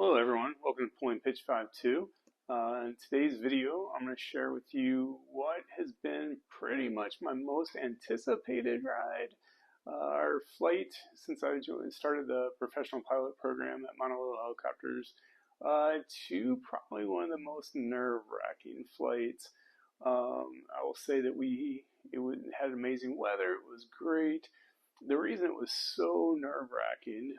Hello everyone, welcome to Pulling Pitch 5.2. In today's video, I'm going to share with you what has been pretty much my most anticipated ride. Our flight, since I started the professional pilot program at Monolith Helicopters, to probably one of the most nerve-wracking flights. I will say that it had amazing weather, it was great. The reason it was so nerve-wracking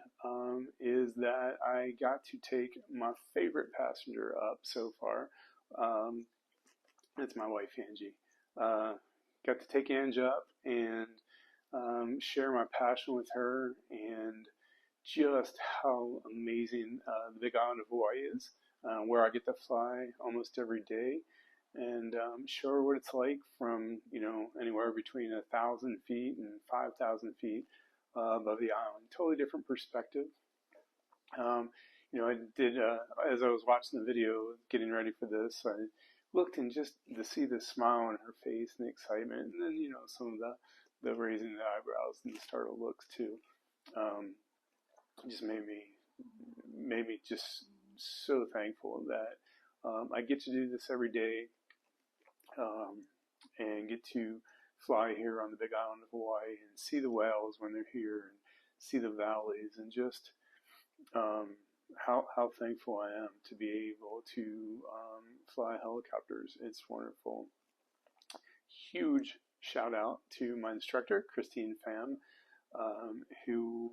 is that I got to take my favorite passenger up so far. That's my wife, Angie. Got to take Angie up and share my passion with her and just how amazing the Big Island of Hawaii is, where I get to fly almost every day. And show her what it's like from, anywhere between 1,000 feet and 5,000 feet above the island. Totally different perspective. I did, as I was watching the video, getting ready for this, I looked and just to see the smile on her face and the excitement, and then, some of the raising the eyebrows and the startled looks too. Just made me just so thankful that I get to do this every day. And get to fly here on the Big Island of Hawaii and see the whales when they're here and see the valleys and just how thankful I am to be able to fly helicopters. It's wonderful. Huge shout out to my instructor, Pham, who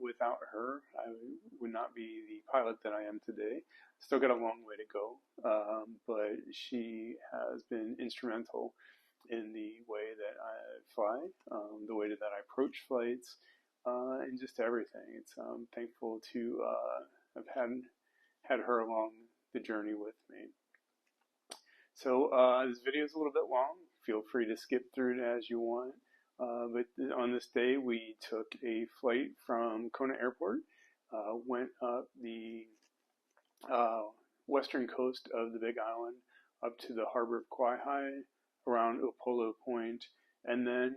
without her I would not be the pilot that I am today. Still got a long way to go, but she has been instrumental in the way that I fly, the way that I approach flights, and just everything. It's thankful to have had her along the journey with me. So this video is a little bit long. Feel free to skip through it as you want. But on this day, we took a flight from Kona Airport, went up the western coast of the Big Island up to the harbor of Kauai, around Upolu Point, and then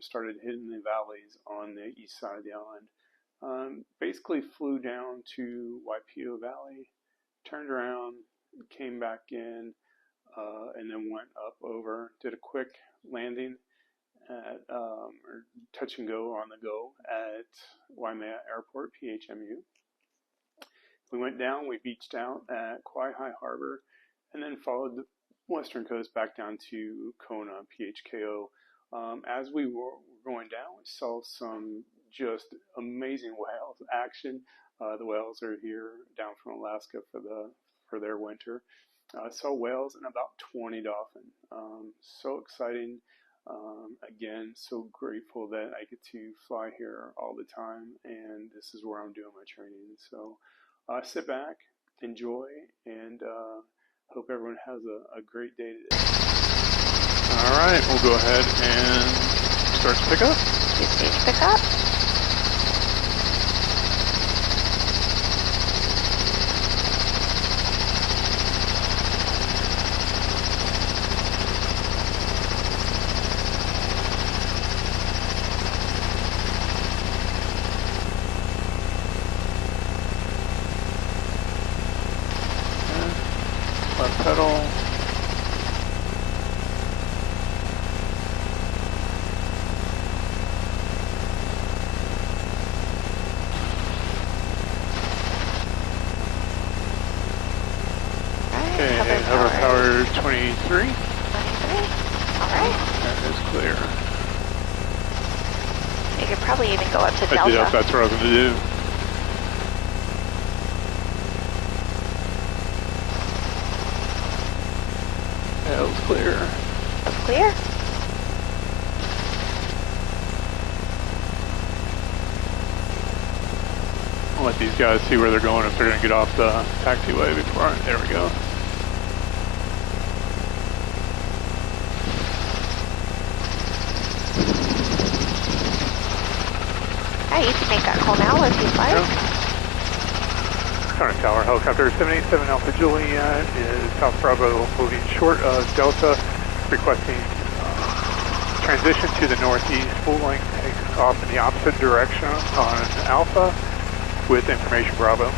started hitting the valleys on the east side of the island. Basically flew down to Waipio Valley, turned around, came back in, and then went up over, did a quick landing at or touch and go on the go at Waimea Airport, PHMU. We went down, we beached out at Kauai Harbor, and then followed the western coast back down to Kona, PHKO. As we were going down, we saw some just amazing whales action. The whales are here down from Alaska for their winter. Saw whales and about 20 dolphin. So exciting. Again, so grateful that I get to fly here all the time, and this is where I'm doing my training. So sit back, enjoy, and hope everyone has a great day today. All right, we'll go ahead and start to pick up. Two-stage pickup. Left pedal. Okay, hover power 23. 23. Alright. That is clear. You could probably even go up to Delta. Yep, that's what I was going to do. Yeah, it was clear. It was clear? I'll let these guys see where they're going if they're going to get off the taxiway before there we go. Yeah, you can make that call now if you'd like. Yeah. Connor Tower, helicopter 787 Alpha Juliet is South Bravo moving short of Delta, requesting transition to the northeast, full length takes off in the opposite direction on Alpha with information Bravo.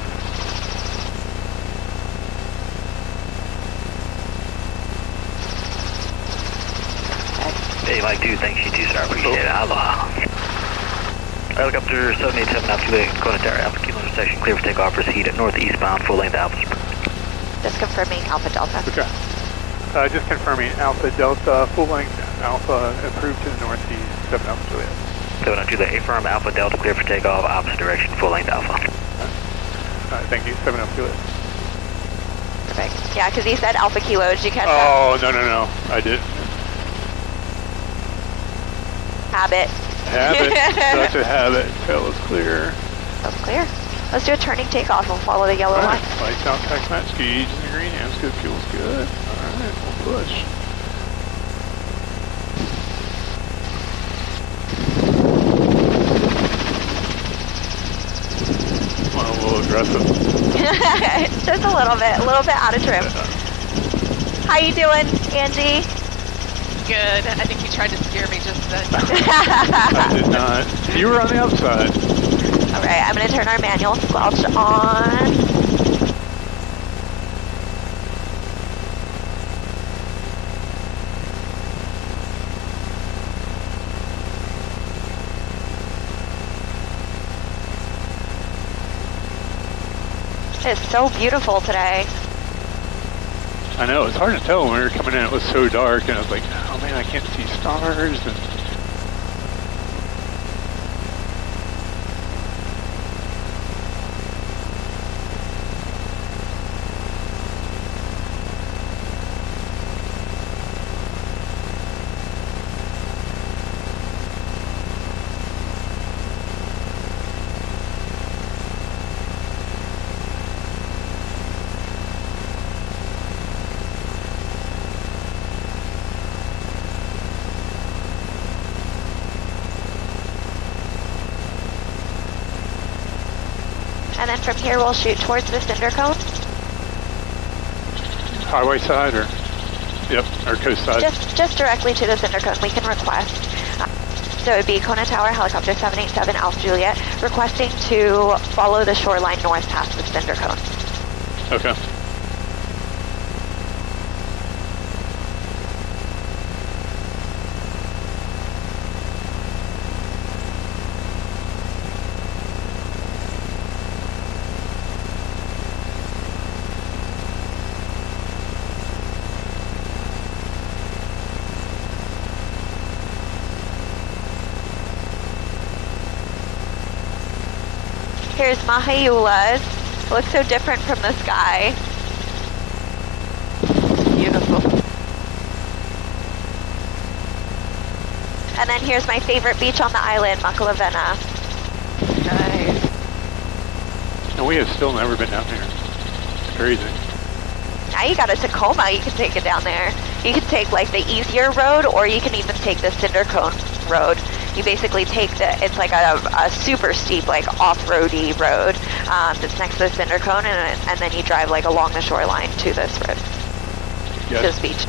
Hey, Mike 2, thanks you too, sir. I appreciate it. Aloha. Helicopter 787 Alpha Kona Tower, Alpha Kilo intersection, clear for takeoff, proceed at northeastbound, full length Alpha. Just confirming Alpha Delta. Okay. Just confirming Alpha Delta, full length Alpha, approved to the northeast, 7 Alpha Juliet. 702, the affirm Alpha Delta, clear for takeoff, opposite direction, full length Alpha. Thank you, 7 Alpha Juliet. Perfect. Yeah, because he said Alpha Kilo. Did you catch that? Oh, no, I didn't. Habit. Such a habit. Tail is clear. That's clear. Let's do a turning takeoff. We'll follow the yellow line. Lights out, tax match, gauge in the green, amps good, fuel's good. Alright, we'll push. Well, a little aggressive. Just a little bit out of trim. How you doing, Angie? Good. I think you tried to scare me just then. I did not. You were on the outside. All right, I'm going to turn our manual squelch on. It's so beautiful today. I know, it's hard to tell when we were coming in, it was so dark, and I was like, oh man, I can't see stars. And And then from here, we'll shoot towards the cinder cone. highway side, or, yep, or coast side. Just directly to the cinder cone. We can request. So it would be Kona Tower, helicopter 787 Alpha Juliet, requesting to follow the shoreline north past the cinder cone. Okay. Here's Mahayula's. Looks so different from the sky. Beautiful. And then here's my favorite beach on the island, Makalavena. Nice. And we have still never been down there. It's crazy. Now you got a Tacoma, you can take it down there. You can take like the easier road, or you can even take the cinder cone road. You basically take it's like a super steep, like off-roady road that's next to the cinder cone, and then you drive like along the shoreline to this road, Yes. to this beach.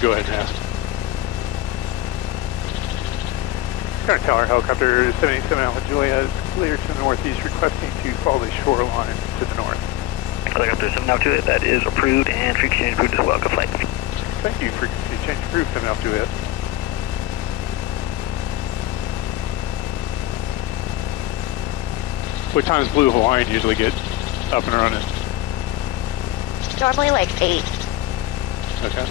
Go ahead and ask. Kona Tower, helicopter 787 Alpha Juliet, clear to the northeast, requesting to follow the shoreline to the north. Helicopter 7 Alpha Juliet, that is approved, and free exchange approved as well. Good flight. Thank you for change approved, 7 Alpha Juliet. What times Blue Hawaiian usually get up and running? Normally like 8. Okay.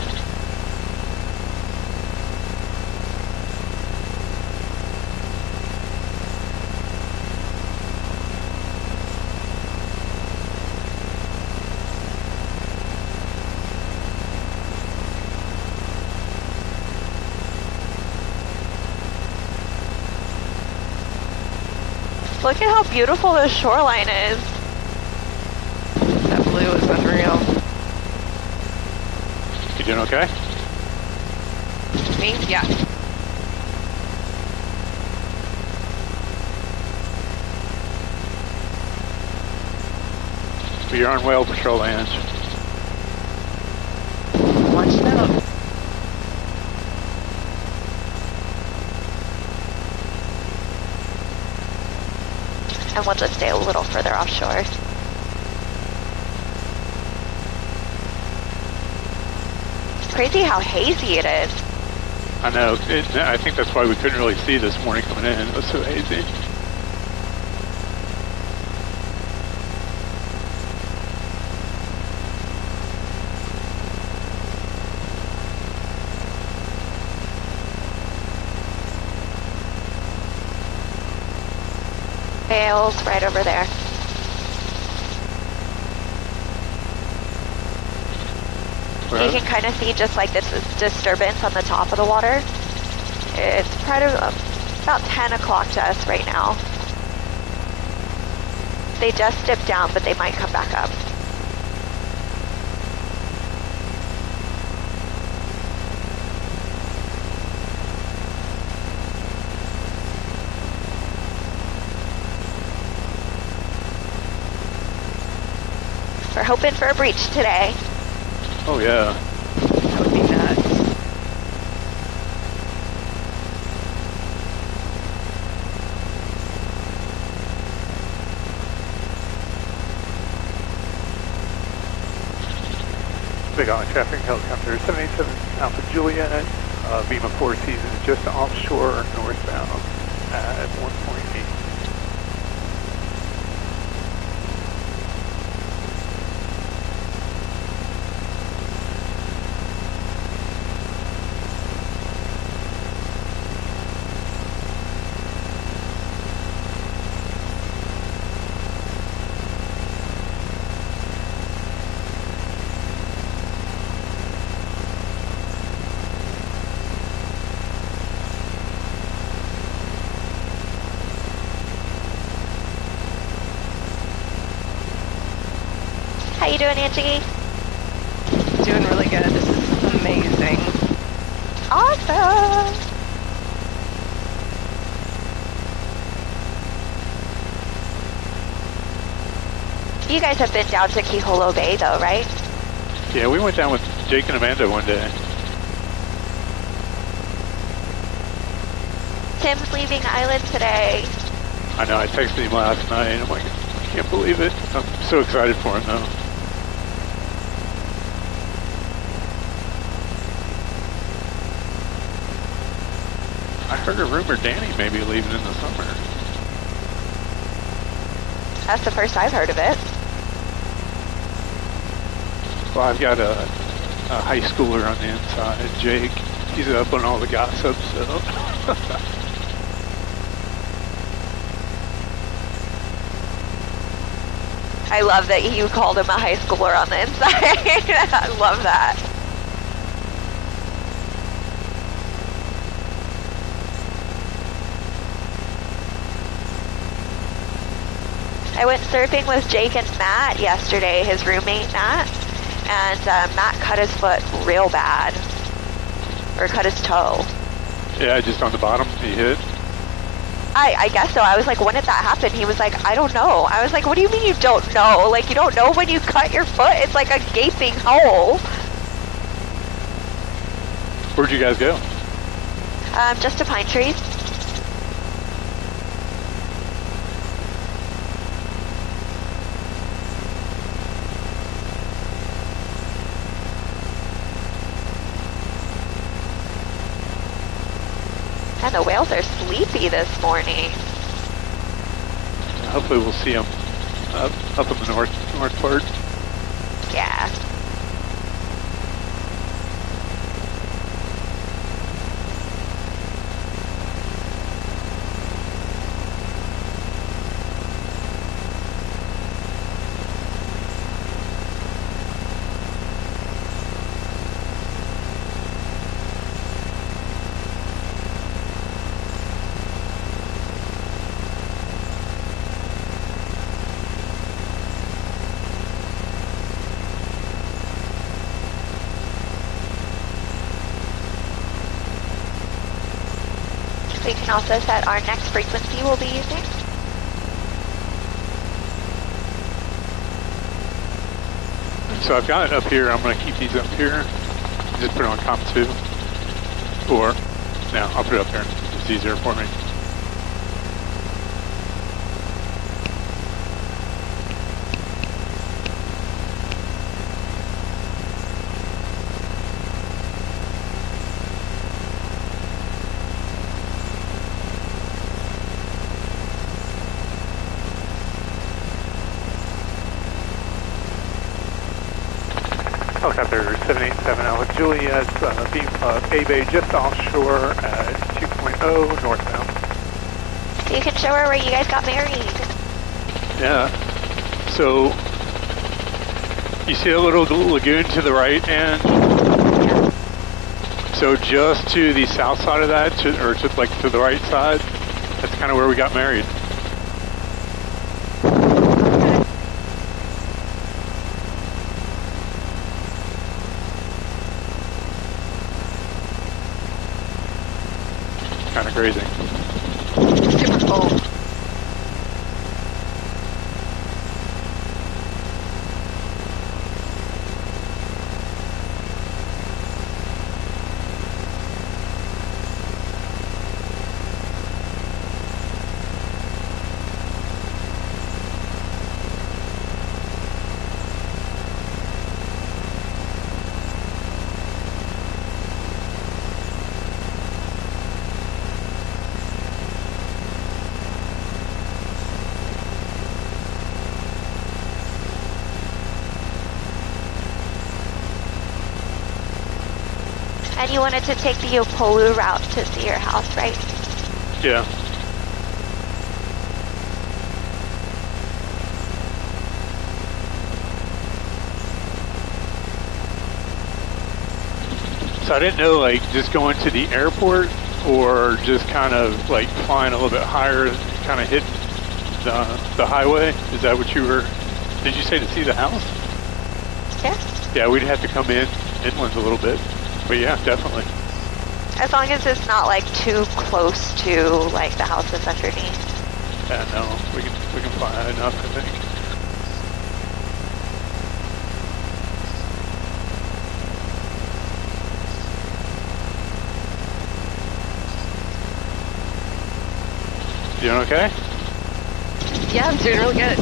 Look at how beautiful the shoreline is. That blue is unreal. You doing okay? Me? Yeah. You're on whale patrol, Ange. Watch out. And we'll just stay a little further offshore. crazy how hazy it is. I know. I think that's why we couldn't really see this morning coming in. It was so hazy. Bales right over there. You can kind of see just like this disturbance on the top of the water. It's probably about 10 o'clock to us right now. They just dipped down, but they might come back up. We're hoping for a breach today. Oh yeah. That would be nuts. Big Island traffic helicopter 787 Alpha Juliet, Vima Four Seasons just offshore northbound at 1.8. How you doing, Angie? Doing really good. This is amazing. Awesome. You guys have been down to Kiholo Bay though, right? Yeah, we went down with Jake and Amanda one day. Tim's leaving island today. I know, I texted him last night and I'm like, I can't believe it. I'm so excited for him though. I heard a rumor Danny may be leaving in the summer. That's the first I've heard of it. Well, I've got a high schooler on the inside, Jake. He's up on all the gossip, so. I love that you called him a high schooler on the inside. I love that. I went surfing with Jake and Matt yesterday, his roommate Matt, and Matt cut his foot real bad, or cut his toe. Yeah, just on the bottom, he hit. I guess so. I was like, when did that happen? He was like, I don't know. I was like, what do you mean you don't know? Like, you don't know when you cut your foot? It's like a gaping hole. Where'd you guys go? Just to Pine Trees. And the whales are sleepy this morning. Hopefully we'll see them up in the north part. Yeah. We can also set our next frequency we'll be using. So I've got it up here. I'm going to keep these up here. Just put it on comp 2. Or, no, I'll put it up here. It's easier for me. Helicopter 787 Juliet, beam A Bay just offshore at 2.0 northbound. You can show her where you guys got married. Yeah. So, you see a little lagoon to the right, and Yeah. so just to the south side of that, or just like to the right side, that's kind of where we got married. Okay. Kind of crazy. Super cold. And you wanted to take the Opolu route to see your house, right? Yeah. So I didn't know, like, just going to the airport or just kind of like flying a little bit higher, kind of hit the highway. Is that what you were, did you say to see the house? Yeah. Yeah, we'd have to come inland a little bit. But yeah, definitely. As long as it's not like too close to like the houses underneath. Yeah, no, we can fly high enough, I think. You doing okay? Yeah, I'm doing really good.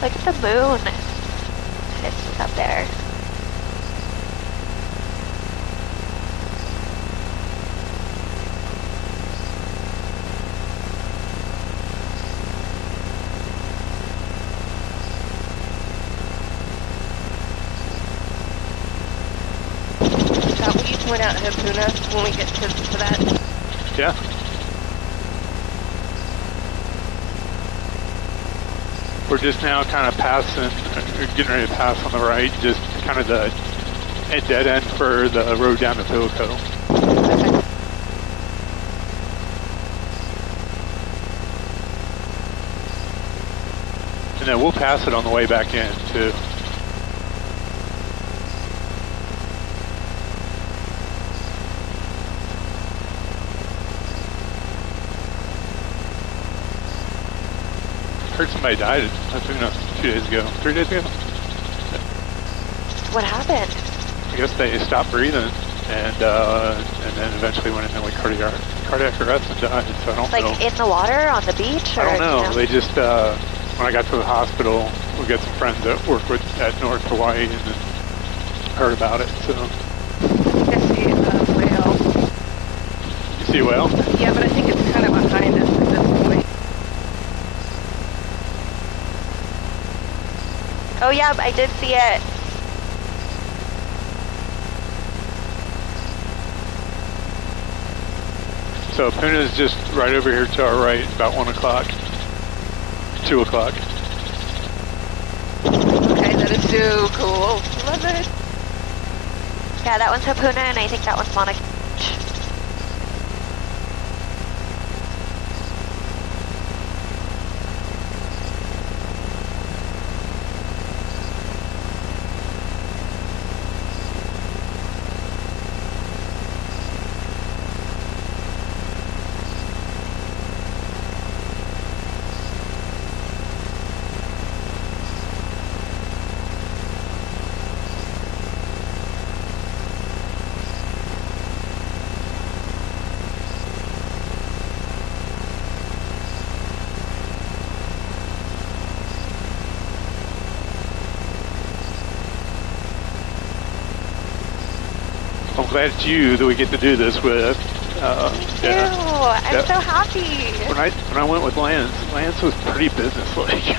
Look at the moon. It's just up there. Scott, will you point out Hapuna when we get to that? Yeah. We're just now kind of passing, getting ready to pass on the right, just kind of the dead end for the road down to Pilico. Okay. And then we'll pass it on the way back in, too. Heard somebody died at Hapuna 2 days ago, 3 days ago. What happened? I guess they stopped breathing and then eventually went into like cardiac arrest and died. So I don't know. Like in the water on the beach? Or, I don't know. you know? They just when I got to the hospital, we got some friends that work at North Hawaii and then heard about it. So I see a whale. you see a whale? Yeah, but I think it's kind of behind us at this point. Oh yeah, I did see it. So Puna is just right over here to our right, about 1 o'clock, 2 o'clock. Okay, that is so cool. Love it. Yeah, that one's Hapuna, and I think that one's Monica. I'm glad it's you that we get to do this with. Yeah. I'm Yeah. so happy. When I went with Lance was pretty businesslike.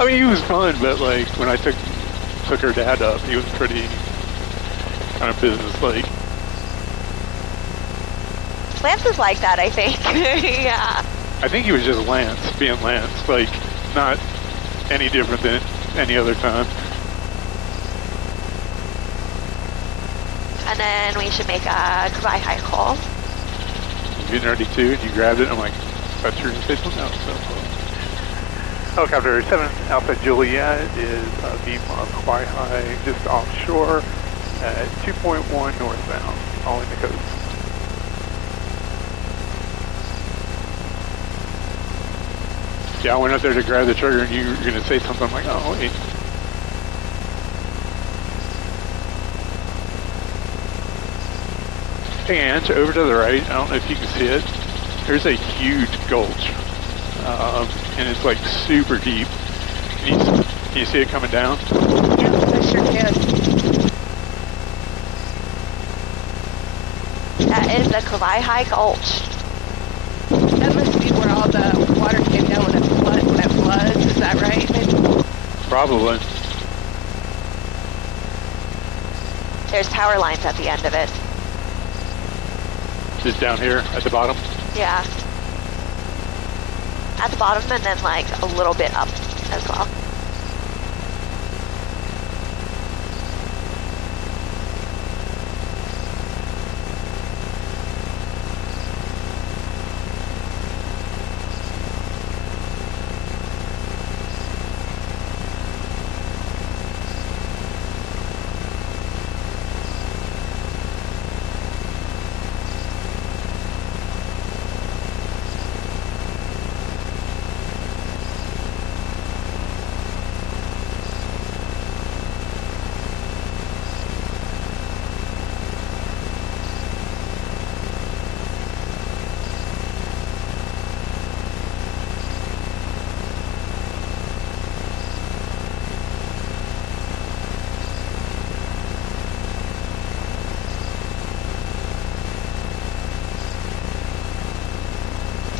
I mean, he was fun, but like when I took took her dad up. He was pretty kind of business-like. Lance is like that, I think. Yeah. I think he was just Lance, being Lance, like not any different than any other time. And then we should make a goodbye high call. You getting ready too? And you grabbed it. I'm like, that's your official now. So, helicopter 7 Alpha Juliet is beam on Kauai High, just offshore at 2.1 northbound, following the coast. Yeah, I went up there to grab the trigger and you were going to say something. I'm like, oh, wait. Hey, Ange, over to the right, I don't know if you can see it, there's a huge gulch, and it's like super deep. Can you see it coming down? Yeah, I sure can. That is the Kauai High Gulch. That must be where all the water came down when it floods. Is that right? Probably. There's power lines at the end of it. Just down here at the bottom? Yeah. At the bottom and then like a little bit up as well.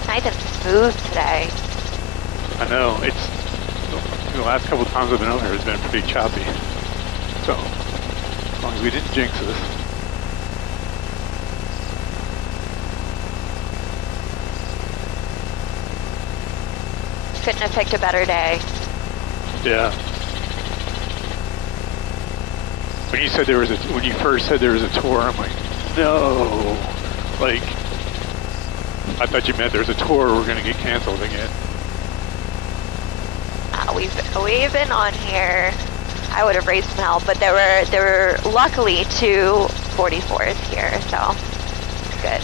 Nice and smooth today. I know, it's, the last couple of times I've been over here, it's been pretty choppy. So, as long as we didn't jinx this. Couldn't have picked a better day. Yeah. When you said when you first said there was a tour, I'm like, no. Like, I thought you meant there's a tour we're gonna get canceled again. We've been on here. I would have raised some hell, but there were luckily 2 44s here, so it's good.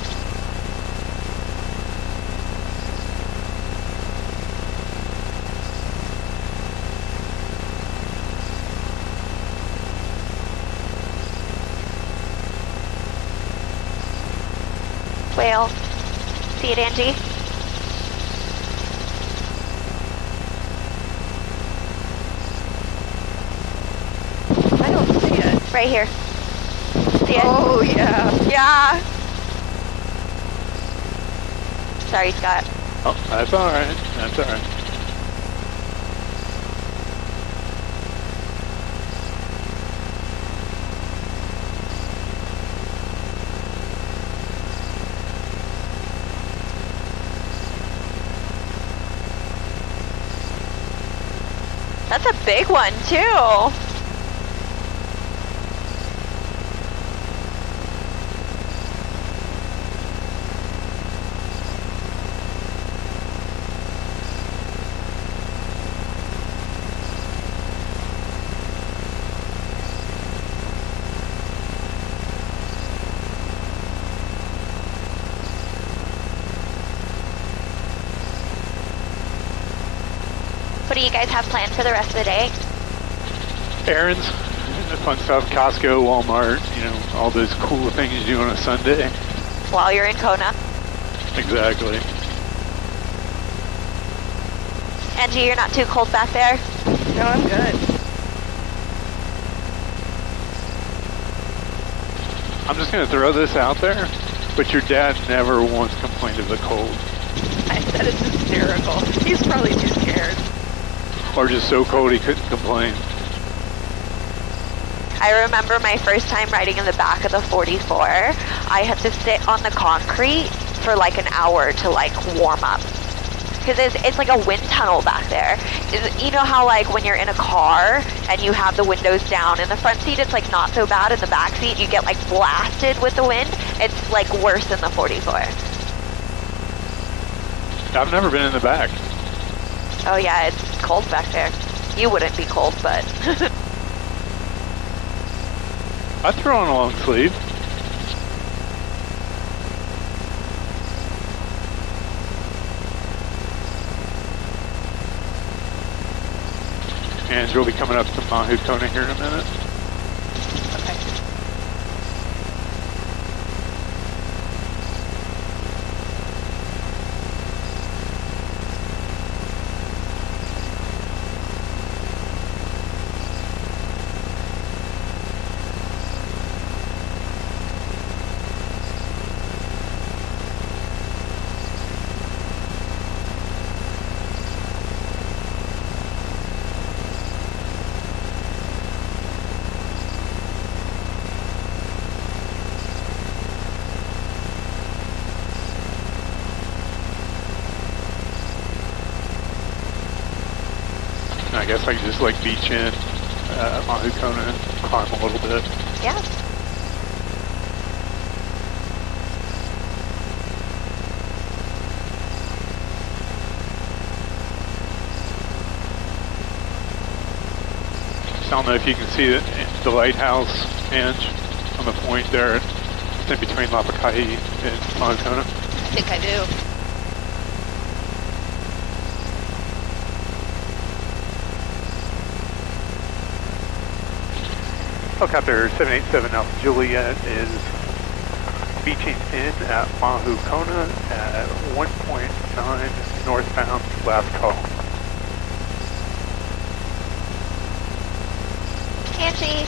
Whale. See it, Angie? I don't see it. Right here. See it? Oh, yeah. Yeah. Sorry, Scott. Oh, that's alright. That's alright. That's a big one, too. What do you guys have planned for the rest of the day? Errands, fun stuff, Costco, Walmart, you know, all those cool things you do on a Sunday. While you're in Kona. Exactly. Angie, you're not too cold back there? No, I'm good. I'm just going to throw this out there, but your dad never once complained of the cold. I said it's hysterical. He's probably too scared. Or just so cold he couldn't complain. I remember my first time riding in the back of the 44, I had to sit on the concrete for like an hour to like warm up. Because it's like a wind tunnel back there. You know how like when you're in a car and you have the windows down in the front seat, it's like not so bad. In the back seat, you get like blasted with the wind. It's like worse in the 44. I've never been in the back. Oh yeah, it's cold back there. You wouldn't be cold, but... I throw on a long sleeve. Angie will be coming up to Mahu Kona here in a minute. Okay. I guess I can just like beach in Mahu Kona and climb a little bit. Yeah. I don't know if you can see the lighthouse, Ange, on the point there. It's in between Lapakai and Mahu Kona. I think I do. Helicopter 787 Alpha Juliet is beaching in at Mahu Kona at 1.9 northbound, last call. Angie.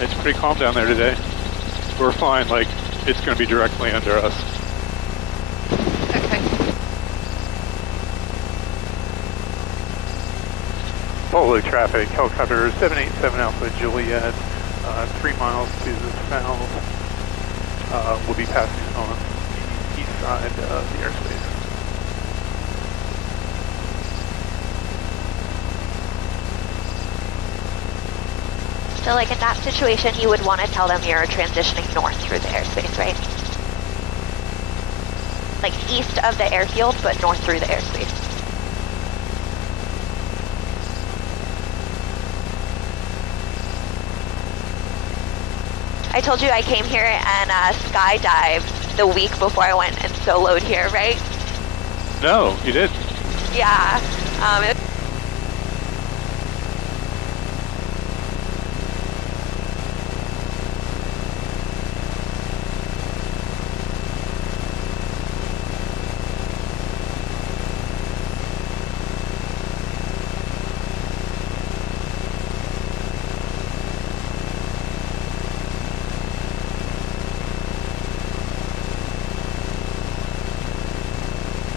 It's pretty calm down there today. We're flying like it's going to be directly under us. Okay. Follow traffic, helicopter 787 Alpha Juliet, 3 miles to the south. We'll be passing on the east side of the airspace. So like in that situation, you would want to tell them you're transitioning north through the airspace, right? Like east of the airfield, but north through the airspace. I told you I came here and skydived the week before I went and soloed here, right? No, you didn't. Yeah. It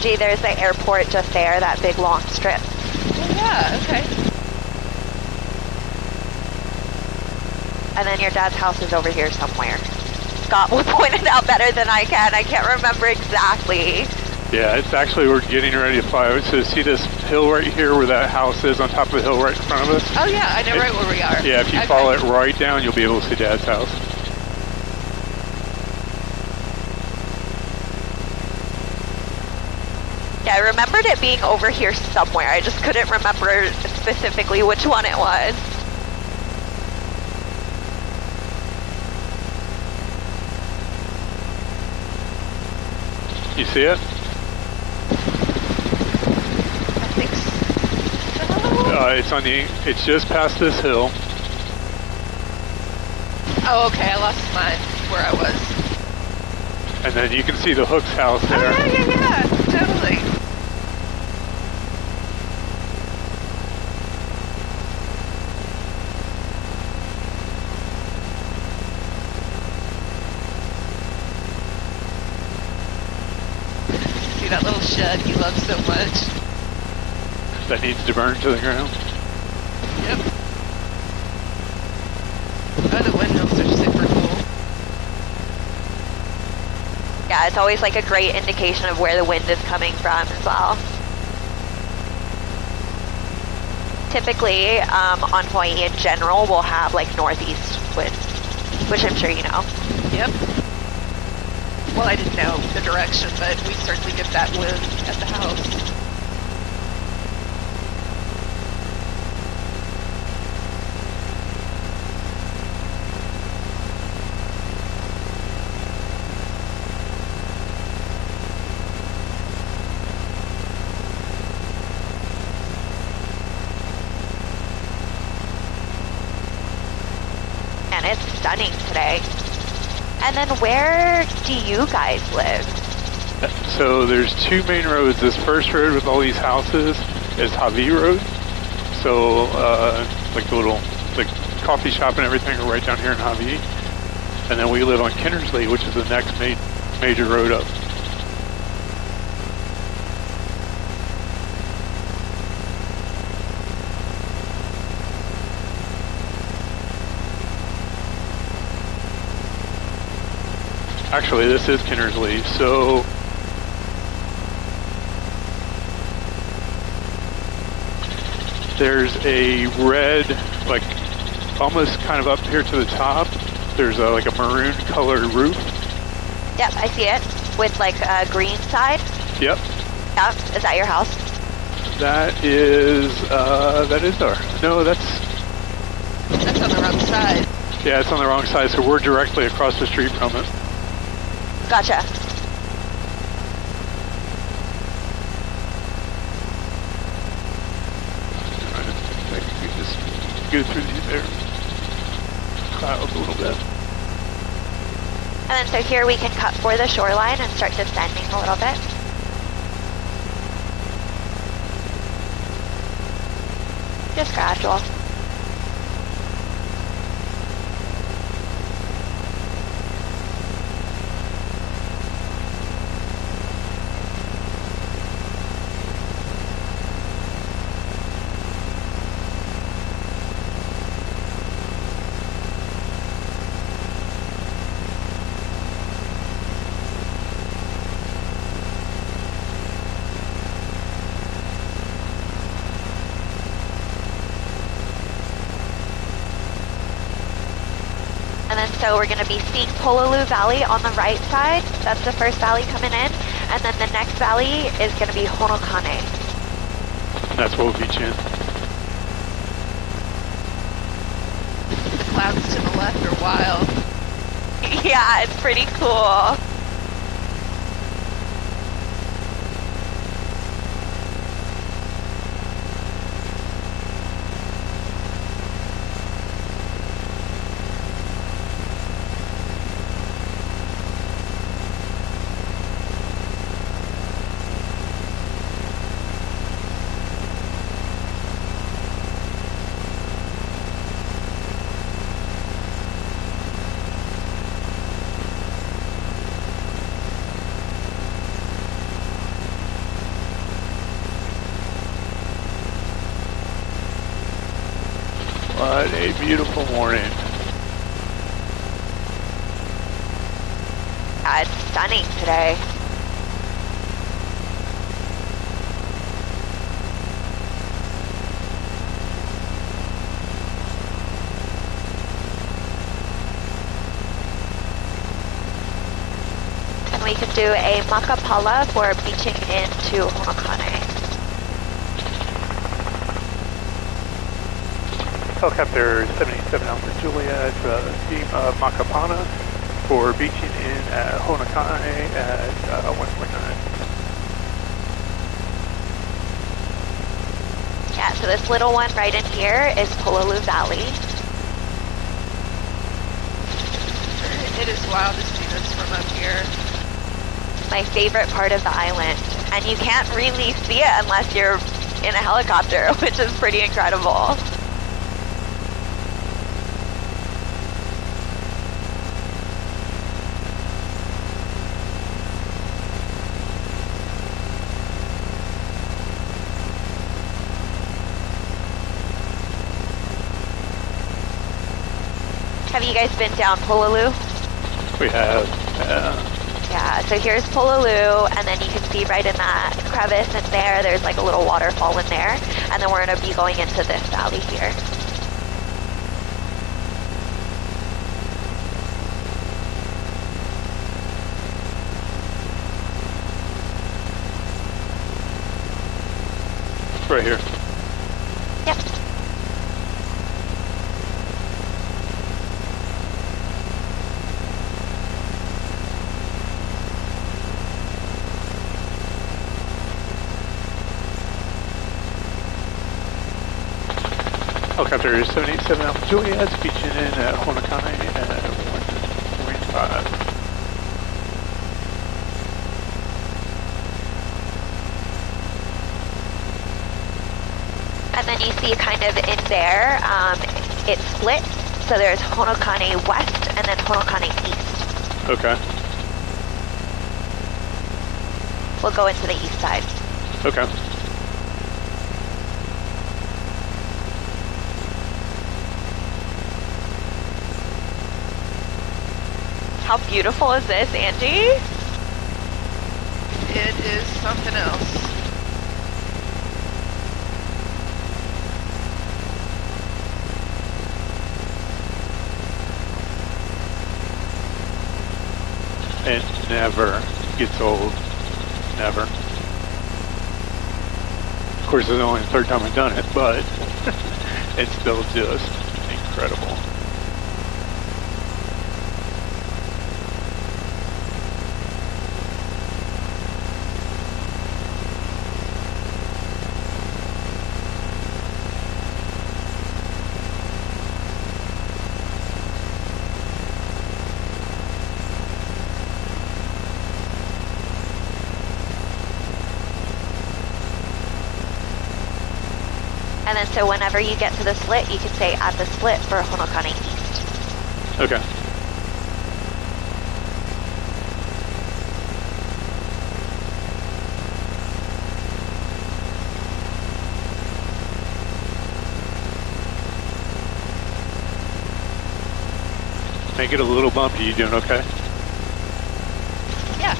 Gee, there's the airport just there, that big long strip. Oh, yeah, okay. And then your dad's house is over here somewhere. Scott will point it out better than I can. I can't remember exactly. Yeah, it's actually, we're getting ready to fly. So see this hill right here where that house is on top of the hill right in front of us? Oh yeah, I know right where we are. Yeah, if you Okay. follow it right down, you'll be able to see Dad's house. Yeah, I remembered it being over here somewhere. I just couldn't remember specifically which one it was. You see it? I think so. It's just past this hill. Oh, okay, I lost mine where I was. And then you can see the Hook's house there. Oh, yeah, totally. shed he loves so much. That needs to burn to the ground. Yep. Oh, the windmills are super cool. Yeah, it's always like a great indication of where the wind is coming from as well. Typically, on Hawaii in general, we'll have like northeast winds, which I'm sure you know. Yep. Well, I didn't know the direction, but we certainly get that wind at the house. And it's stunning today. And then where do you guys live? So there's two main roads. This first road with all these houses is Hawaii Road. So like the little like coffee shop and everything are right down here in Hawaii. And then we live on Kinnersley, which is the next major road up. Actually, this is Kinnersley, so there's a red, like almost kind of up here to the top, there's like a maroon colored roof. Yep, I see it. With like a green side. Yep. Yep, is that your house? That is our, no, That's on the wrong side. yeah, it's on the wrong side, so we're directly across the street from it. Gotcha. I think we just go through these there clouds a little bit. And then so here we can cut for the shoreline and start descending a little bit. Just gradual. And then so we're going to be seeing Pololu Valley on the right side. That's the first valley coming in. And then the next valley is going to be Honokane. That's what we'll beach in. The clouds to the left are wild. Yeah, it's pretty cool. What a beautiful morning. Yeah, it's stunning today. And we can do a makapala for beaching into Honokane. Helicopter 787 Alpha Juliet, team Makapana for beaching in at Honokane at 1.9. Yeah, so this little one right in here is Pololu Valley. It is wild to see this from up here. My favorite part of the island. And you can't really see it unless you're in a helicopter, which is pretty incredible. Have you guys been down Pololu? We have. Yeah, so here's Pololu, and then you can see right in that crevice in there, there's like a little waterfall in there, and then we're going to be going into this valley here. Right here. Yep. Helicopter 787 Alpha Juliet, speeching in at Honokane at 1.5. And then you see kind of in there, it's split. So there's Honokane West and then Honokane East. Okay. We'll go into the east side. Okay. How beautiful is this, Angie? It is something else. It never gets old. Never. Of course, it's only the third time I've done it, but it's still just incredible. And then so whenever you get to the slit, you can say at the slit for Honokane East. Okay. Make it a little bumpy. You doing okay? Yeah.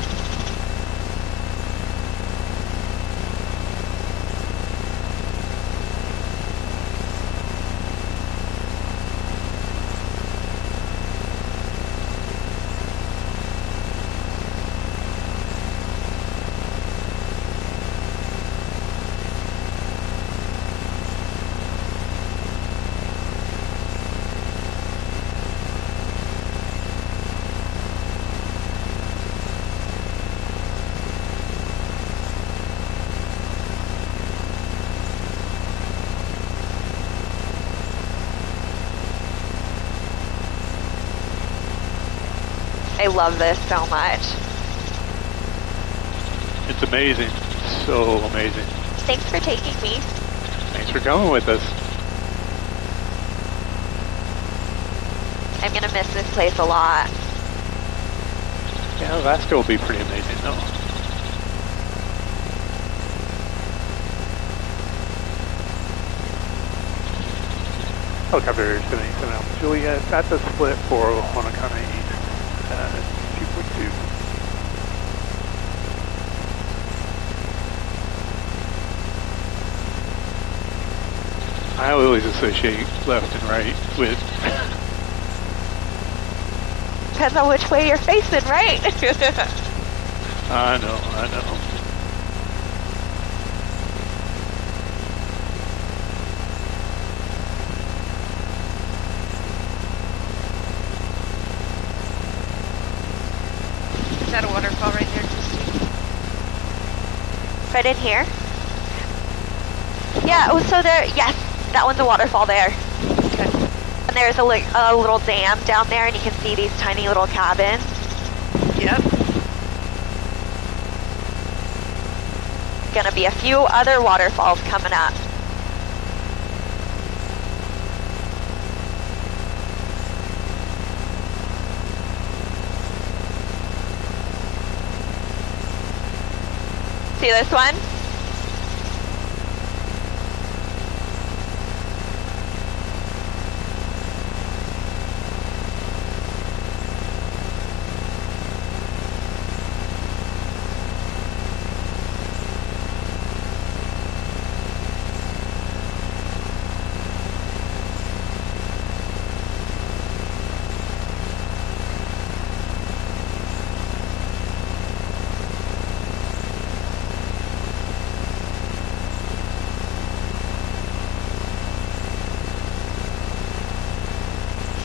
I love this so much. It's amazing. So amazing. Thanks for taking me. Thanks for coming with us. I'm gonna miss this place a lot. Yeah, Alaska will be pretty amazing though. Helicopter 77 Alpha Juliet at the split for Honokane East, 2.2. I always associate left and right with... Depends on which way you're facing, right? I know. Is that a waterfall right there, Christine? Right in here. Yeah, oh, so there, yes, that one's a waterfall there. Okay. And there's a little dam down there, and you can see these tiny little cabins. Yep. Gonna be a few other waterfalls coming up. See this one?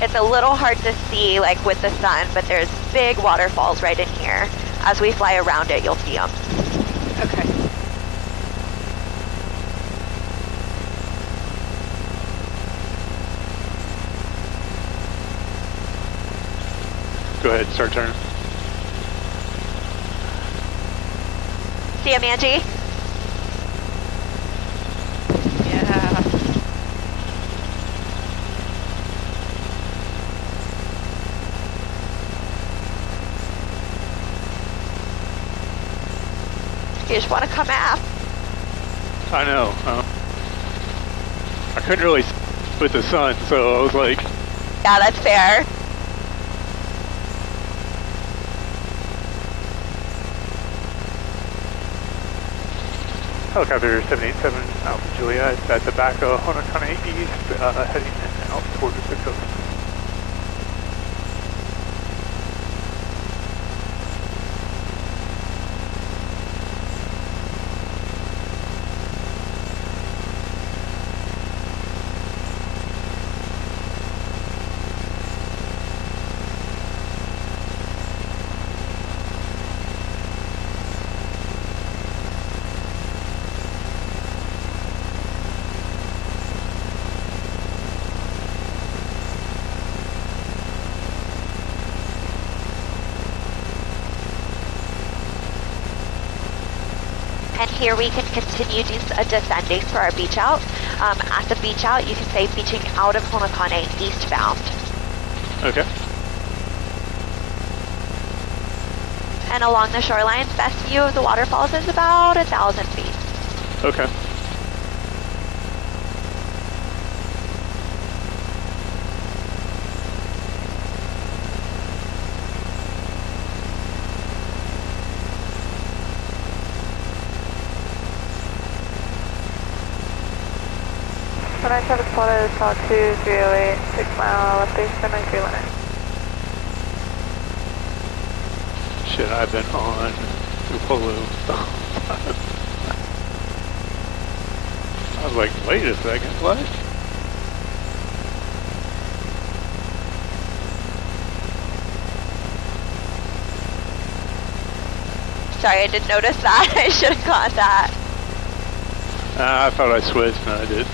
It's a little hard to see like with the sun, but there's big waterfalls right in here. As we fly around it, you'll see them. Okay. Go ahead, start turning. See him, Angie? Yeah. You just want to come out. I know. I couldn't really with the sun, so I was like, Yeah, that's fair. helicopter 787 Alpha Juliet at the back of Honokane East, heading out towards the coast. And here we can continue descending for our beach out. At the beach out, you can say beaching out of Honokane eastbound. Okay. And along the shoreline, best view of the waterfalls is about 1,000 feet. Okay. When I traffic spotted, saw 2308, 6 mile elevation, 9319. Shit, I've been on Upolu. I was like, wait a second, what? Sorry, I didn't notice that. I should have caught that. I thought I switched, and I did.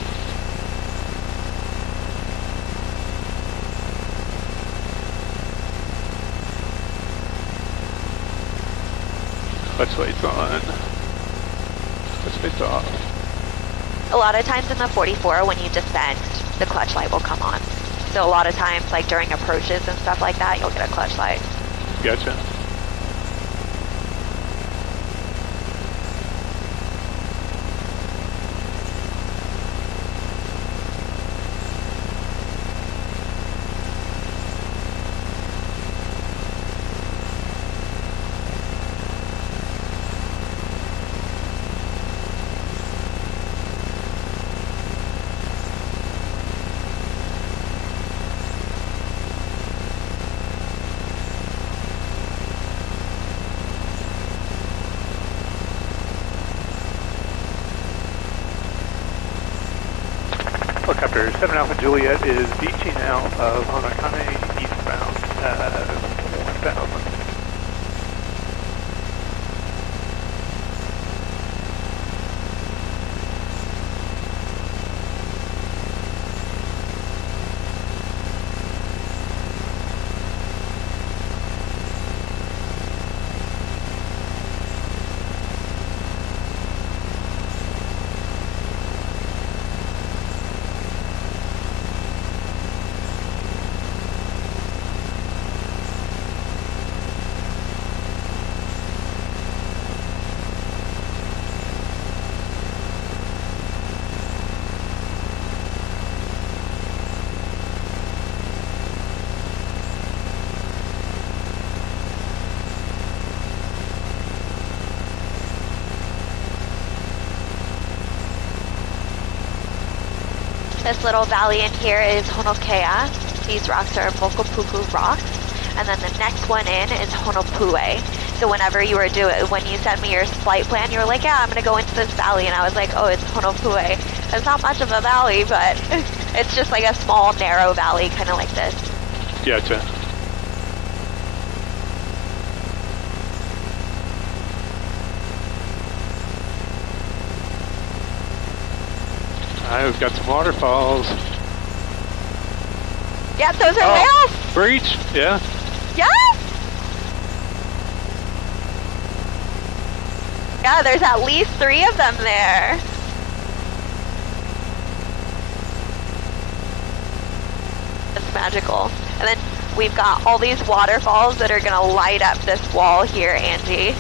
Clutch light's on. Clutch light's off. A lot of times in the 44, when you descend, the clutch light will come on. So a lot of times, like during approaches and stuff like that, you'll get a clutch light. Gotcha. Helicopter 7 Alpha Juliet is beaching out of Honokane eastbound at 1,000. This little valley in here is Honokea. These rocks are Mokopuku rocks. And then the next one in is Honopue. So whenever you were when you sent me your flight plan, you were like, yeah, I'm going to go into this valley. And I was like, oh, it's Honopue. It's not much of a valley, but it's just like a small, narrow valley, kind of like this. Gotcha. Alright, we've got some waterfalls. Yeah, those are whales. Breach, yeah. Yes. Yeah, there's at least 3 of them there. It's magical. And then we've got all these waterfalls that are gonna light up this wall here, Angie.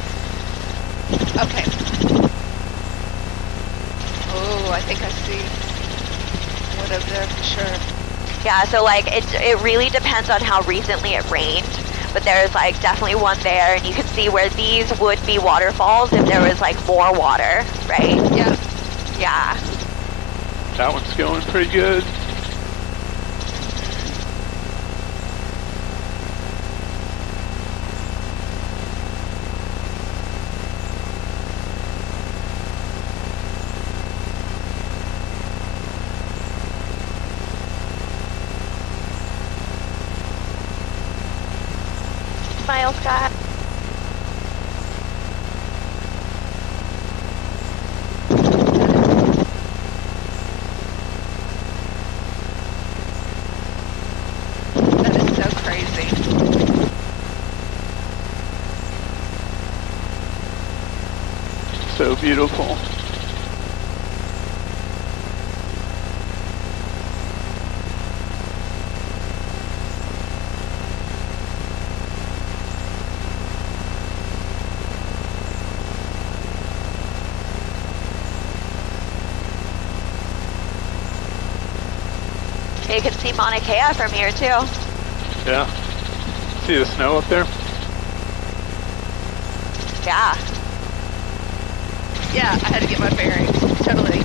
Okay. Oh, I think I see one over there for sure. Yeah, so like it really depends on how recently it rained, but there's like definitely one there, and you can see where these would be waterfalls if there was like more water, right? Yeah. Yeah. That one's going pretty good. Smile, Scott. That is so crazy. So beautiful. You can see Mauna Kea from here too. Yeah. See the snow up there? Yeah. Yeah, I had to get my bearings. Totally.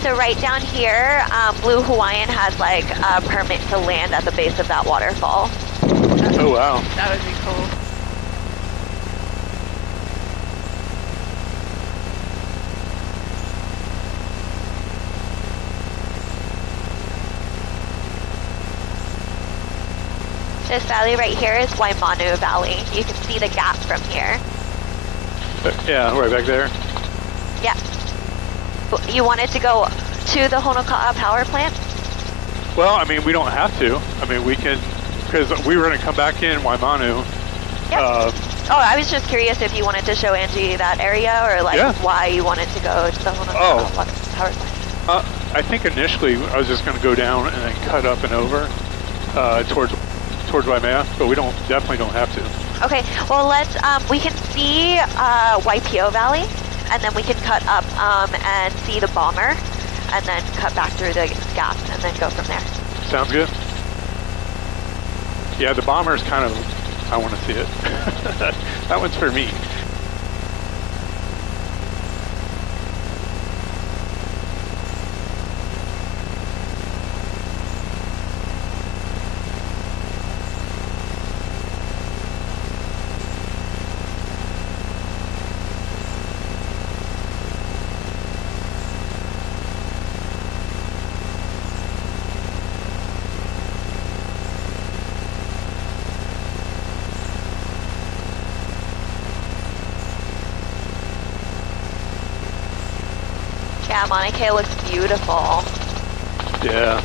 So right down here, Blue Hawaiian has like a permit to land at the base of that waterfall. Oh wow. That would be cool. This valley right here is Waimanu Valley. You can see the gap from here. Yeah, right back there. Yeah. You wanted to go to the Honoka'a power plant? Well, I mean, we don't have to. I mean, we can, because we were going to come back in Waimanu. Yep. Oh, I was just curious if you wanted to show Angie that area, or like why you wanted to go to the Honoka'a power plant. I think initially I was just going to go down and then cut up and over towards Waimea, but we definitely don't have to. Okay, well let's, we can see Waipio Valley, and then we can cut up and see the bomber, and then cut back through the gap, and then go from there. Sounds good. Yeah, the bomber's kind of, I want to see it. That one's for me. Yeah, Mauna Kea looks beautiful. Yeah.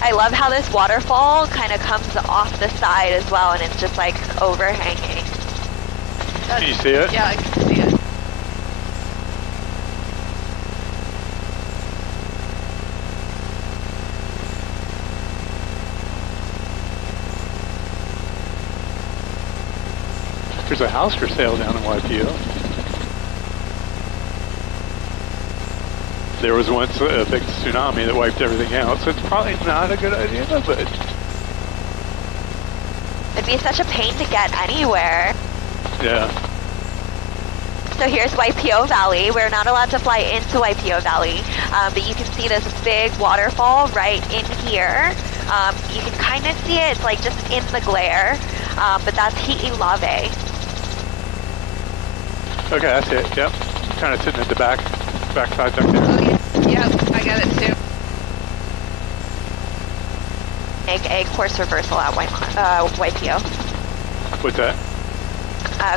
I love how this waterfall kind of comes off the side as well, and it's just like overhanging. Can you see it? Yeah, I can see it. There's a house for sale down in Waipio. There was once a big tsunami that wiped everything out, so it's probably not a good idea, but... It'd be such a pain to get anywhere. Yeah. So here's Waipio Valley. We're not allowed to fly into Waipio Valley, but you can see this big waterfall right in here. You can kind of see it, it's like just in the glare, but that's Hi'ilave. Okay, that's it, yep. Kind of sitting at the back side back there. Oh yeah, yep, I got it too. make a course reversal at YPO. What's that?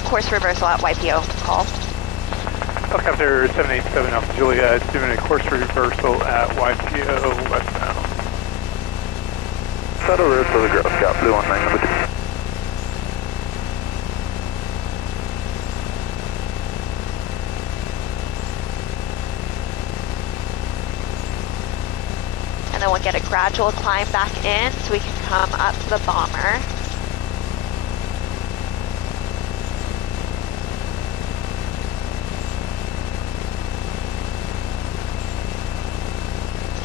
Course reversal at YPO call. Helicopter 787 Alpha Juliet doing a course reversal at YPO westbound. Shuttle route for the Girl Scout, Blue 19, number 2. And then we'll get a gradual climb back in so we can come up to the bomber.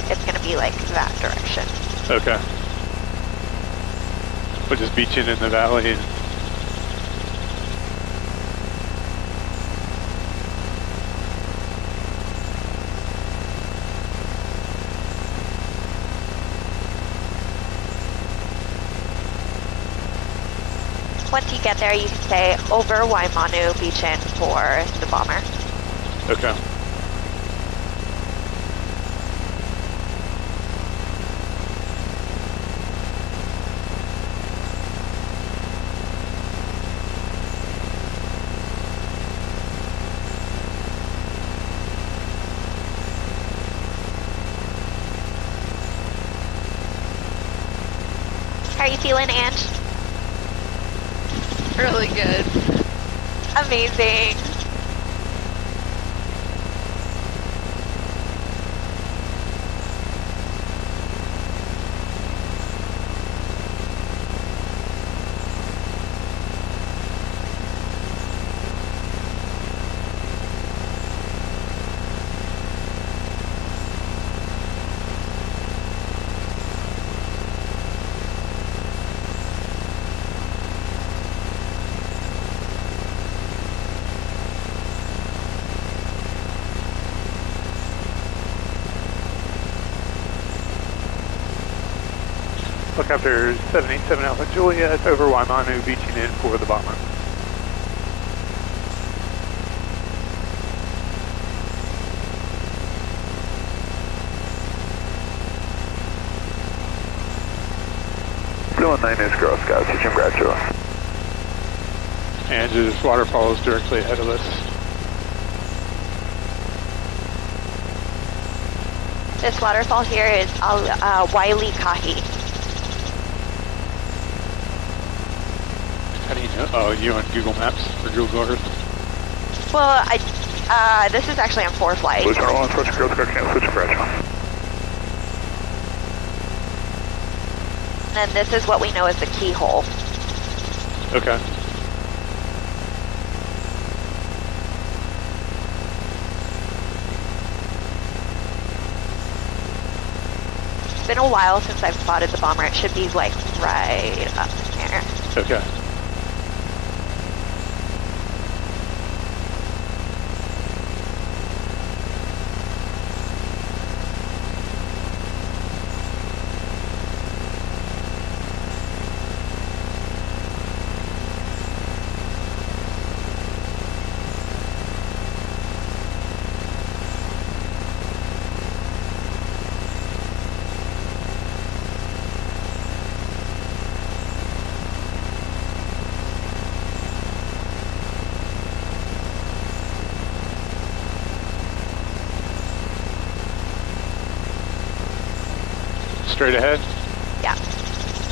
It's going to be like that direction. Okay. We'll just beach in the valley. And once you get there, you can say over Waimanu beach in for the bomber. okay. How are you feeling, Ange? Really good. Amazing. Helicopter 787 Alpha Juliet over Waimanu beaching in for the bomber. Blue 19 is Girl Scout, teaching gradual. And this waterfall is directly ahead of us. This waterfall here is Wiley Kahi. How do you know? Oh, you on Google Maps or Google Earth? Well, this is actually on 4Flight. Blue 1, switch Girl Scout, can't switch gradual. And this is what we know as the keyhole. Okay. It's been a while since I've spotted the bomber. It should be like right up there. Okay. Straight ahead? Yeah.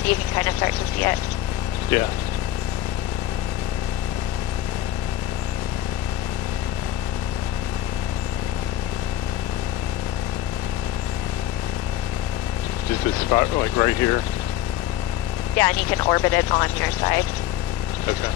You can kind of start to see it. Yeah. Just this spot like right here? Yeah, and you can orbit it on your side. Okay.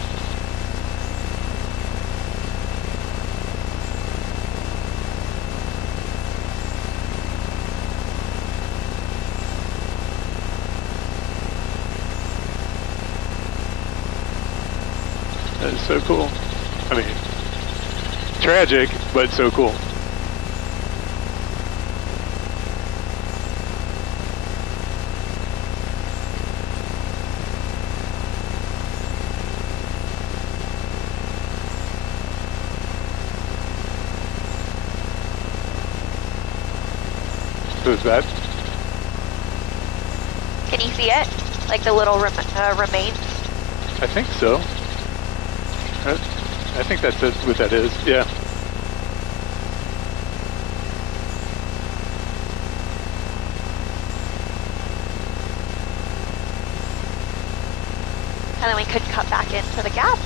That is so cool. I mean, tragic, but so cool. So is that? Can you see it? Like the little remains? I think so. I think that's it, what that is, yeah. And then we could cut back into the gap.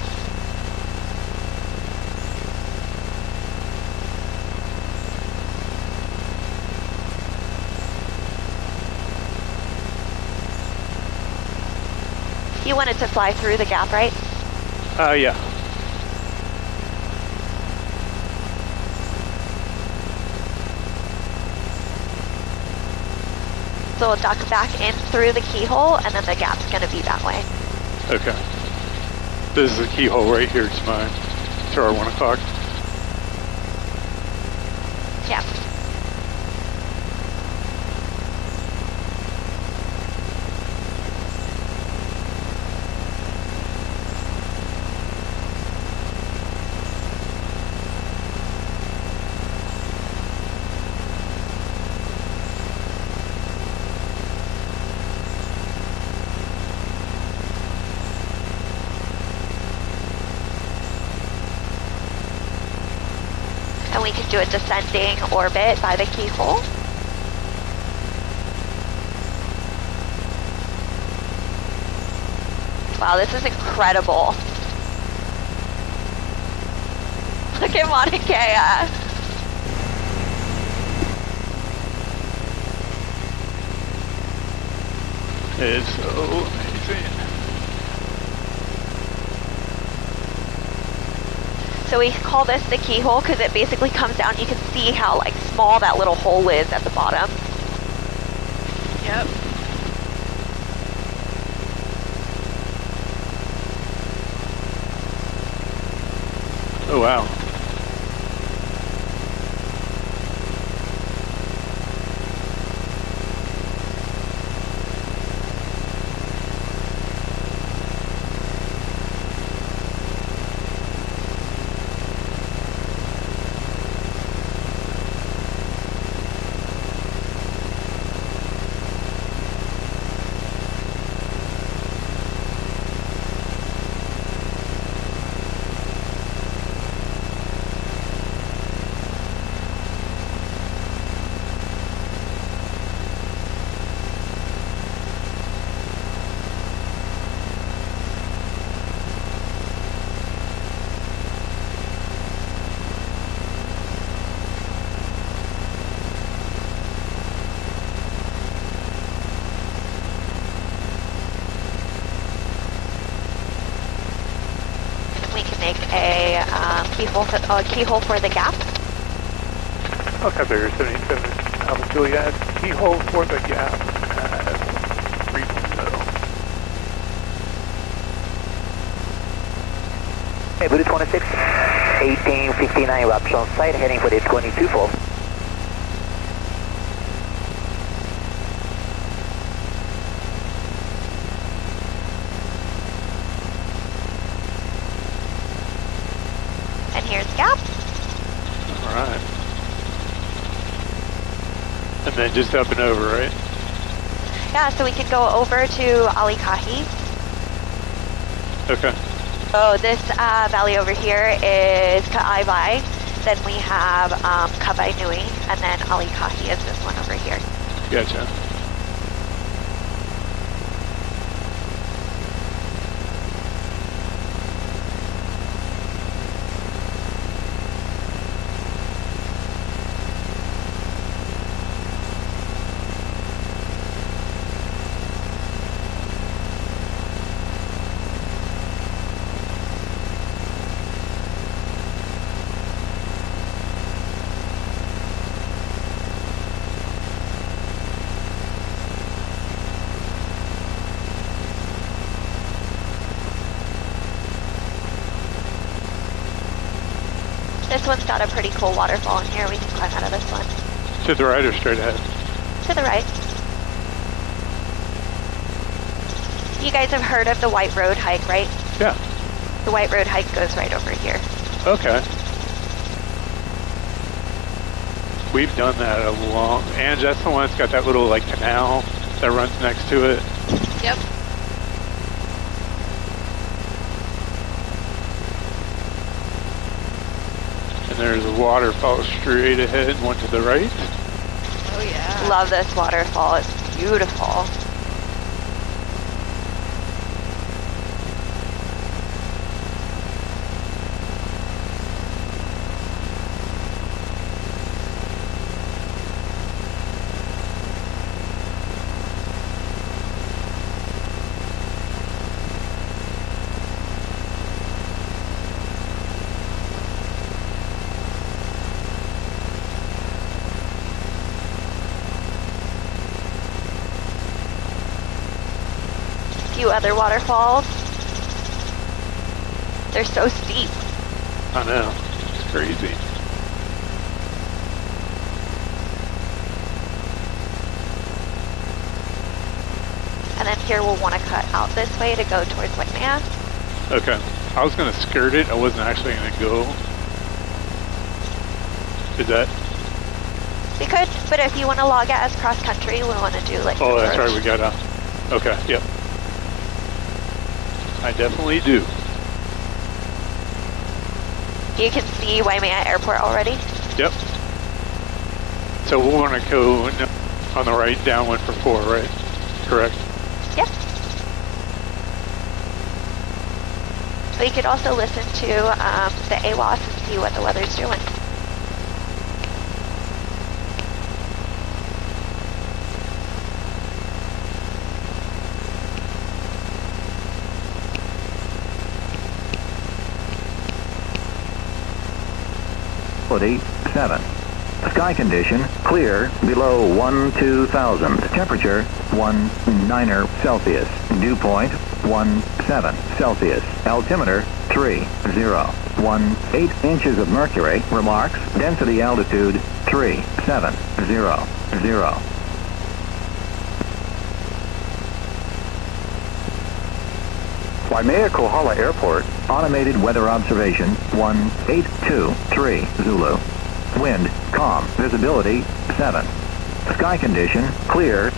You wanted to fly through the gap, right? Yeah. So we'll duck back in through the keyhole, and then the gap's going to be that way. Okay. This is the keyhole right here to mine. To our 1 o'clock. Yeah. And we can do a descending orbit by the keyhole. Wow, this is incredible. Look at Mauna Kea. It's so amazing. So we call this the keyhole because it basically comes down. You can see how like small that little hole is at the bottom. Yep. Oh, wow. We can make a keyhole for the gap. Okay, Bear 77 Alpha Juliet, keyhole for the gap at 3.0. Hey, Blue 26, 1859 wraps on site, heading for the 22 full. And here's gap. Alright. And then just up and over, right? Yeah, so we can go over to Alikahi. Okay. So this valley over here is Ka'aibai. Then we have Kabai Nui, and then Alikahi is this one over here. Gotcha. This one's got a pretty cool waterfall in here. We can climb out of this one. To the right or straight ahead? To the right. You guys have heard of the White Road hike, right? Yeah. The White Road hike goes right over here. Okay. We've done that a long... Angie, that's the one that's got that little, like, canal that runs next to it. Yep. And there's a waterfall straight ahead and one to the right. Oh yeah. Love this waterfall. It's beautiful. Few other waterfalls. They're so steep. I know, it's crazy. And then here we'll want to cut out this way to go towards Waimea. Okay, I was gonna skirt it. I wasn't actually gonna go. Is that? We could, but if you want to log it as cross country, we want to do like. Oh, that's right. We gotta. Okay. Yep. I definitely do. You can see Waimea Airport already. Yep. So we'll want to go on the right downwind for 4, right? Correct. Yep. We could also listen to the AWAS and see what the weather's doing. Quality 7. Sky condition clear below 12,000. Temperature 19 Celsius. Dew point 17 Celsius. Altimeter 30. 18 inches of mercury. Remarks density altitude 3700. Waimea Kohala Airport, automated weather observation 1823 Zulu. Wind calm, visibility 7. Sky condition clear.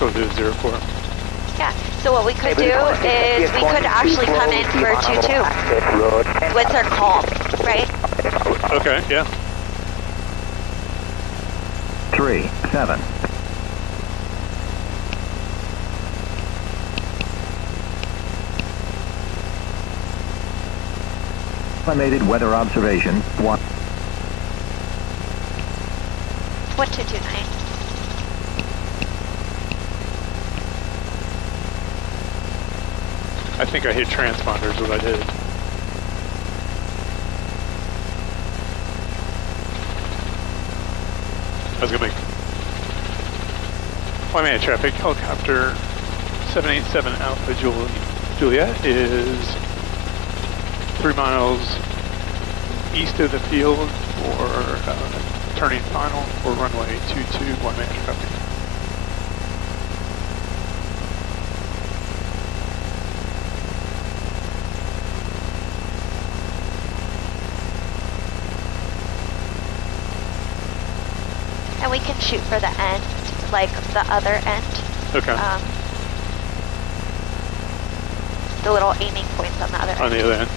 So there's 04. Yeah, so what we could do is we could actually come in for 2-2 with our calm, right? Okay, yeah. 37. Automated weather observation 1229. I think I hit transponders, what I did. I was gonna make Waimea traffic helicopter 787 Alpha Juliet is 3 miles east of the field for turning final for runway 22 Waimea traffic. And we can shoot for the end, like the other end. Okay. The little aiming points on the other end. On the other end.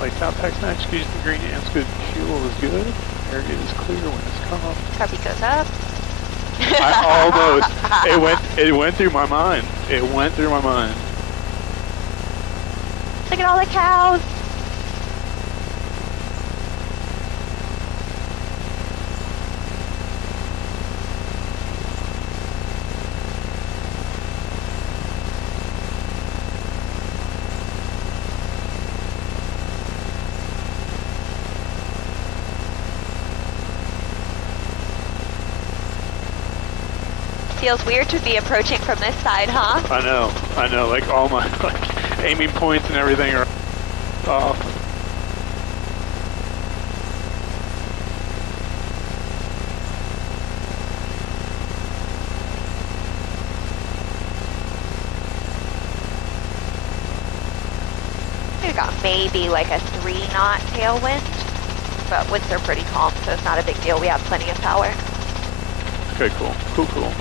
Lights out, tax match, excuse the green and good. Fuel is good. Area is clear when it's calm. Copy goes up. I almost, it went through my mind. It went through my mind. Look at all the cows. Feels weird to be approaching from this side, huh? I know, like all my aiming points and everything are off. We got maybe like a 3-knot tailwind, but winds are pretty calm, so it's not a big deal. We have plenty of power. Okay, cool. Cool.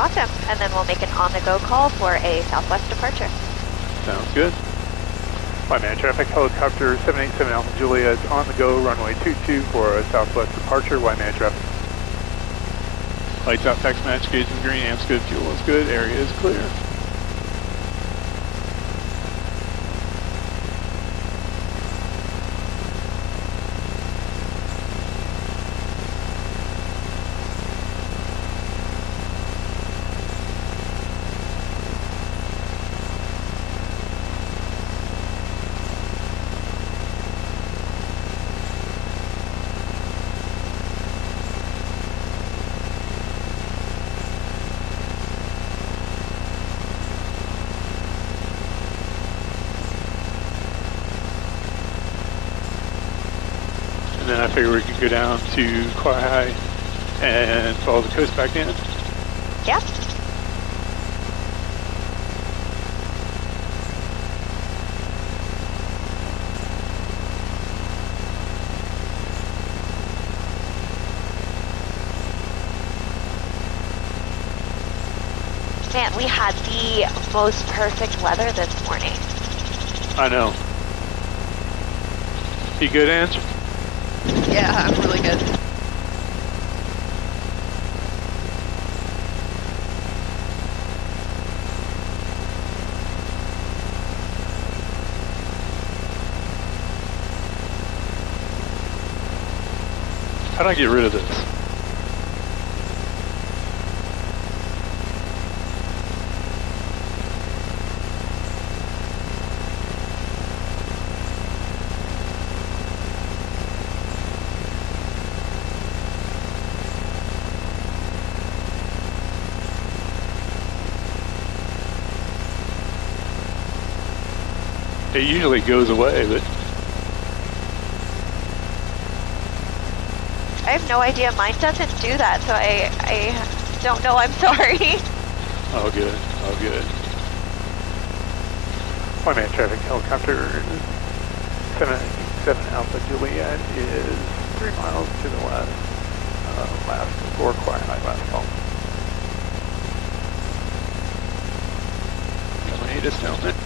Awesome, and then we'll make an on-the-go call for a southwest departure. Sounds good. Flight man traffic, helicopter 787 Alpha Juliet on the go, runway 22 for a southwest departure. White man traffic. Lights out, tax match, gauge is green, amps good, fuel is good, area is clear. And then I figure we could go down to Quai and follow the coast back in. Yep. Man, we had the most perfect weather this morning. I know. You good, Angie? Yeah, I'm really good. How do I get rid of this? It usually goes away, but I have no idea. Mine doesn't do that, so I don't know. I'm sorry. oh good, oh good. White man traffic, helicopter 787 Alpha Juliet is 3 miles to the west, last before Quai High last call. Latest element.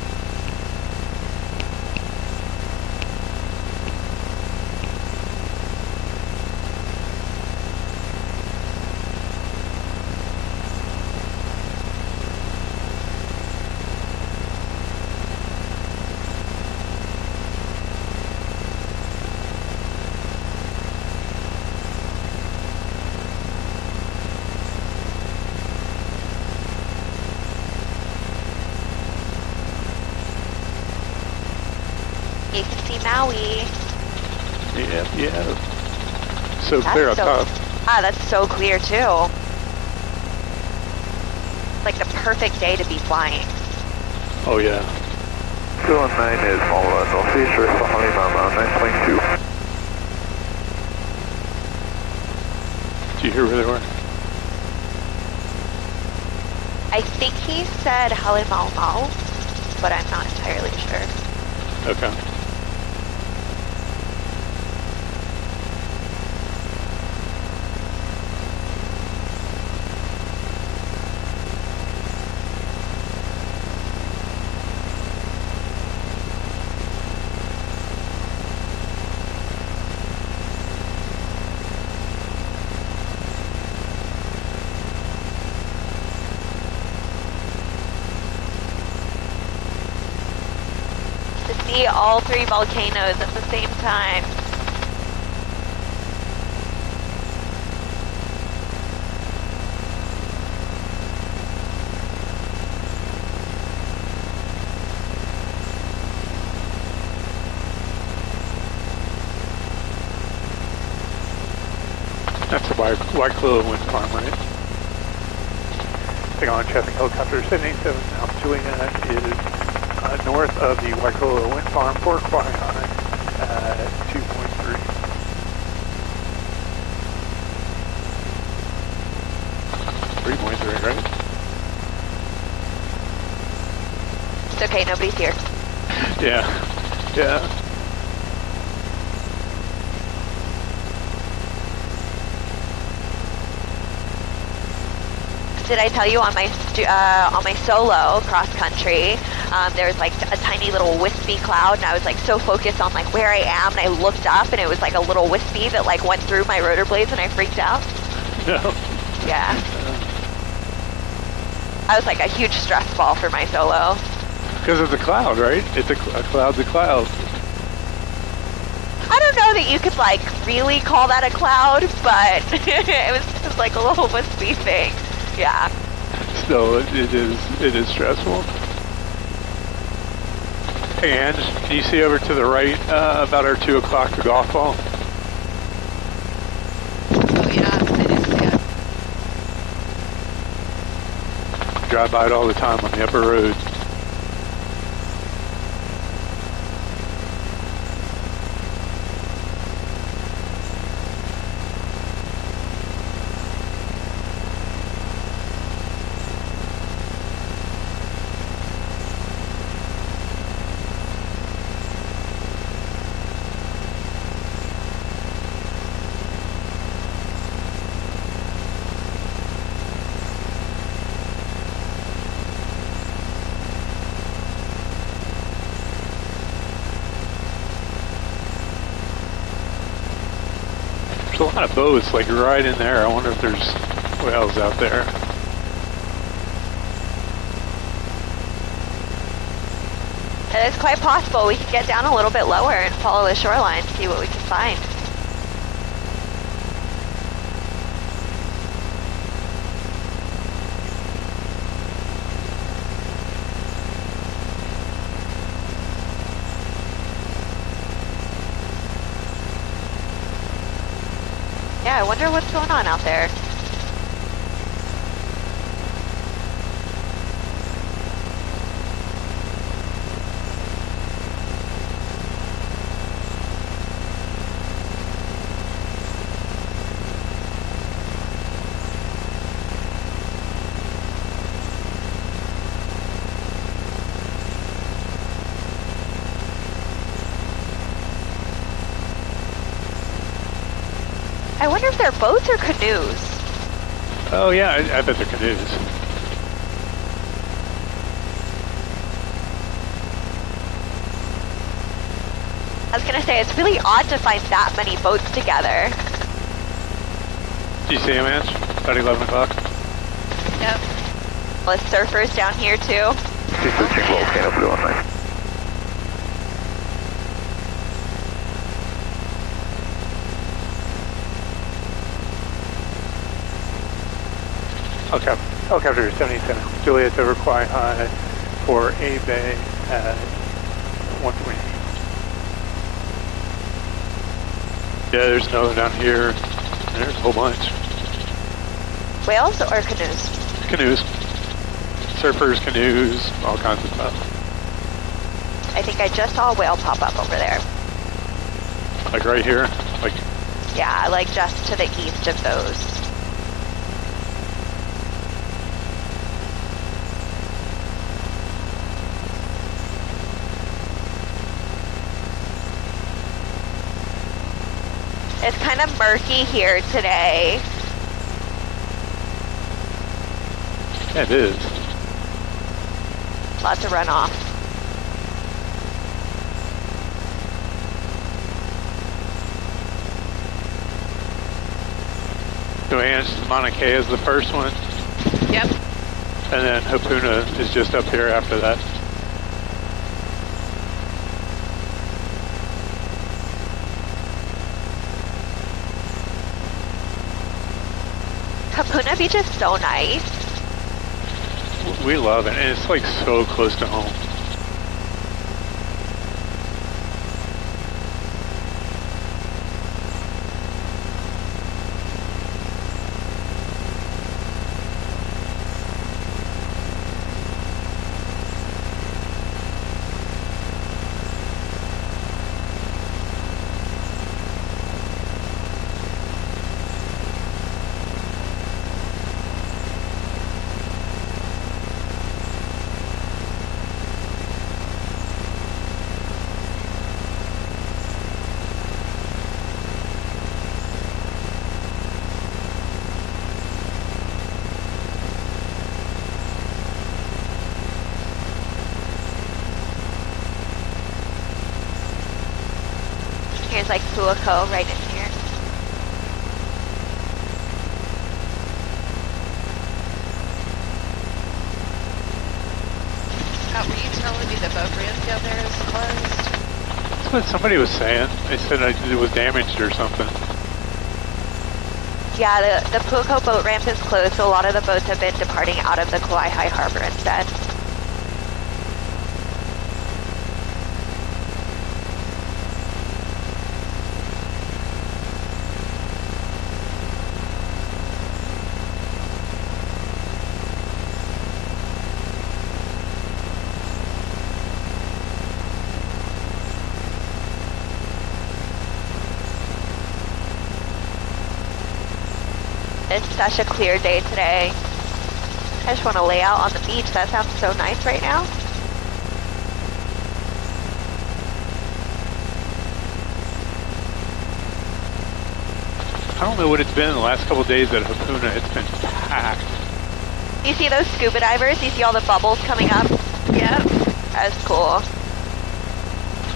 You can see Maui. Yeah. So clear up top. Ah, that's so clear too. Like the perfect day to be flying. Oh yeah. 219 is follow northeast for Halima, 9.2. Did you hear where they were? I think he said Halimau, but I'm not entirely sure. Okay. see all three volcanoes at the same time. That's the Waikoloa wind farm, right? Take on traffic helicopter 787 Alpha Juliet is north of the Waikoloa wind farm for Quai High at 2.3. Right? It's okay, nobody's here. Yeah. Did I tell you on my solo cross country, there was like a tiny little wispy cloud, and I was like so focused on like where I am, and I looked up, and it was like a little wispy that like went through my rotor blades, and I freaked out. No. Yeah. I was like a huge stress ball for my solo. Because it's a cloud, right? It's a cloud's a cloud. I don't know that you could like really call that a cloud, but it was just like a little wispy thing. Yeah. Still, it is stressful. Hey, Ange, can you see over to the right about our 2 o'clock the golf ball? Oh yeah, I do see it. Drive by it all the time on the upper road. There's a lot of boats like right in there. I wonder if there's whales out there. It is quite possible we could get down a little bit lower and follow the shoreline, see what we can find. Yeah, I wonder what's going on out there. I wonder if they're boats or canoes. Oh yeah, I bet they're canoes. I was gonna say, it's really odd to find that many boats together. Do you see them, Ange? About 11 o'clock? Yep. Well, surfers down here too. Searching volcano 319. Helicopter 77 Juliet's over Quai High for A Bay at 120. Yeah, there's another down here. There's a whole bunch. Whales or canoes? Canoes. Surfers, canoes, all kinds of stuff. I think I just saw a whale pop up over there. Like right here? Like, yeah, like just to the east of those. It's kind of murky here today. yeah, it is. Lots of runoff. So Ange, Mauna Kea is the first one, Yep. and then Hapuna is just up here after that. Kapuna Beach is so nice. We love it, and it's like so close to home. Here's like Puako right in here. Were you telling me the boat ramp down there is closed? That's what somebody was saying. They said it was damaged or something. Yeah, the Puako boat ramp is closed, so a lot of the boats have been departing out of the Kauai Harbor instead. It's such a clear day today. I just want to lay out on the beach. That sounds so nice right now. I don't know what it's been in the last couple of days at Hapuna. It's been packed. You see those scuba divers? You see all the bubbles coming up? Yep. That's cool.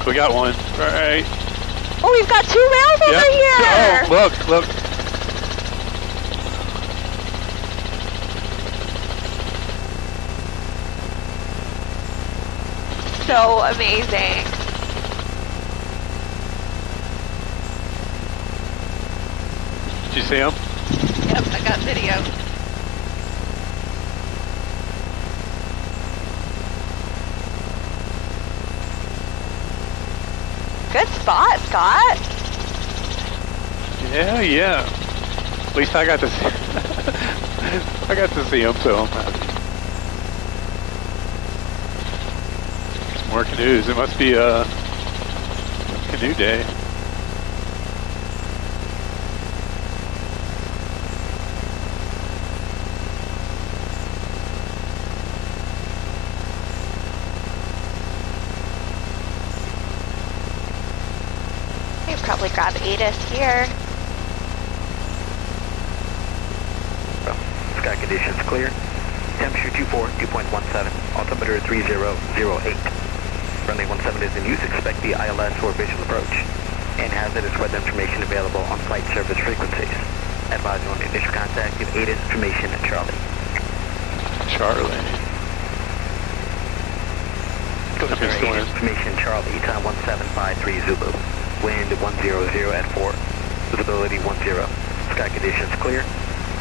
We got one. Right. Oh, we've got 2 whales over here! Oh, look. So amazing. Did you see him? Yep, I got video. Good spot, Scott. Yeah. At least I got to see I got to see him, so I'm happy. Some more canoes. It must be canoe day. We've probably grab ATIS here. Sky conditions clear. Temperature 24, 2.17. Altimeter 3008. Runway 17 is in use. Expect the ILS for visual approach. And hazardous weather information available on flight service frequencies. Advise on initial contact of ATIS information at Charlie. Charlie. ATIS information Charlie. Time 1753 Zulu. Wind 100 at 4. Visibility 10. Sky conditions clear.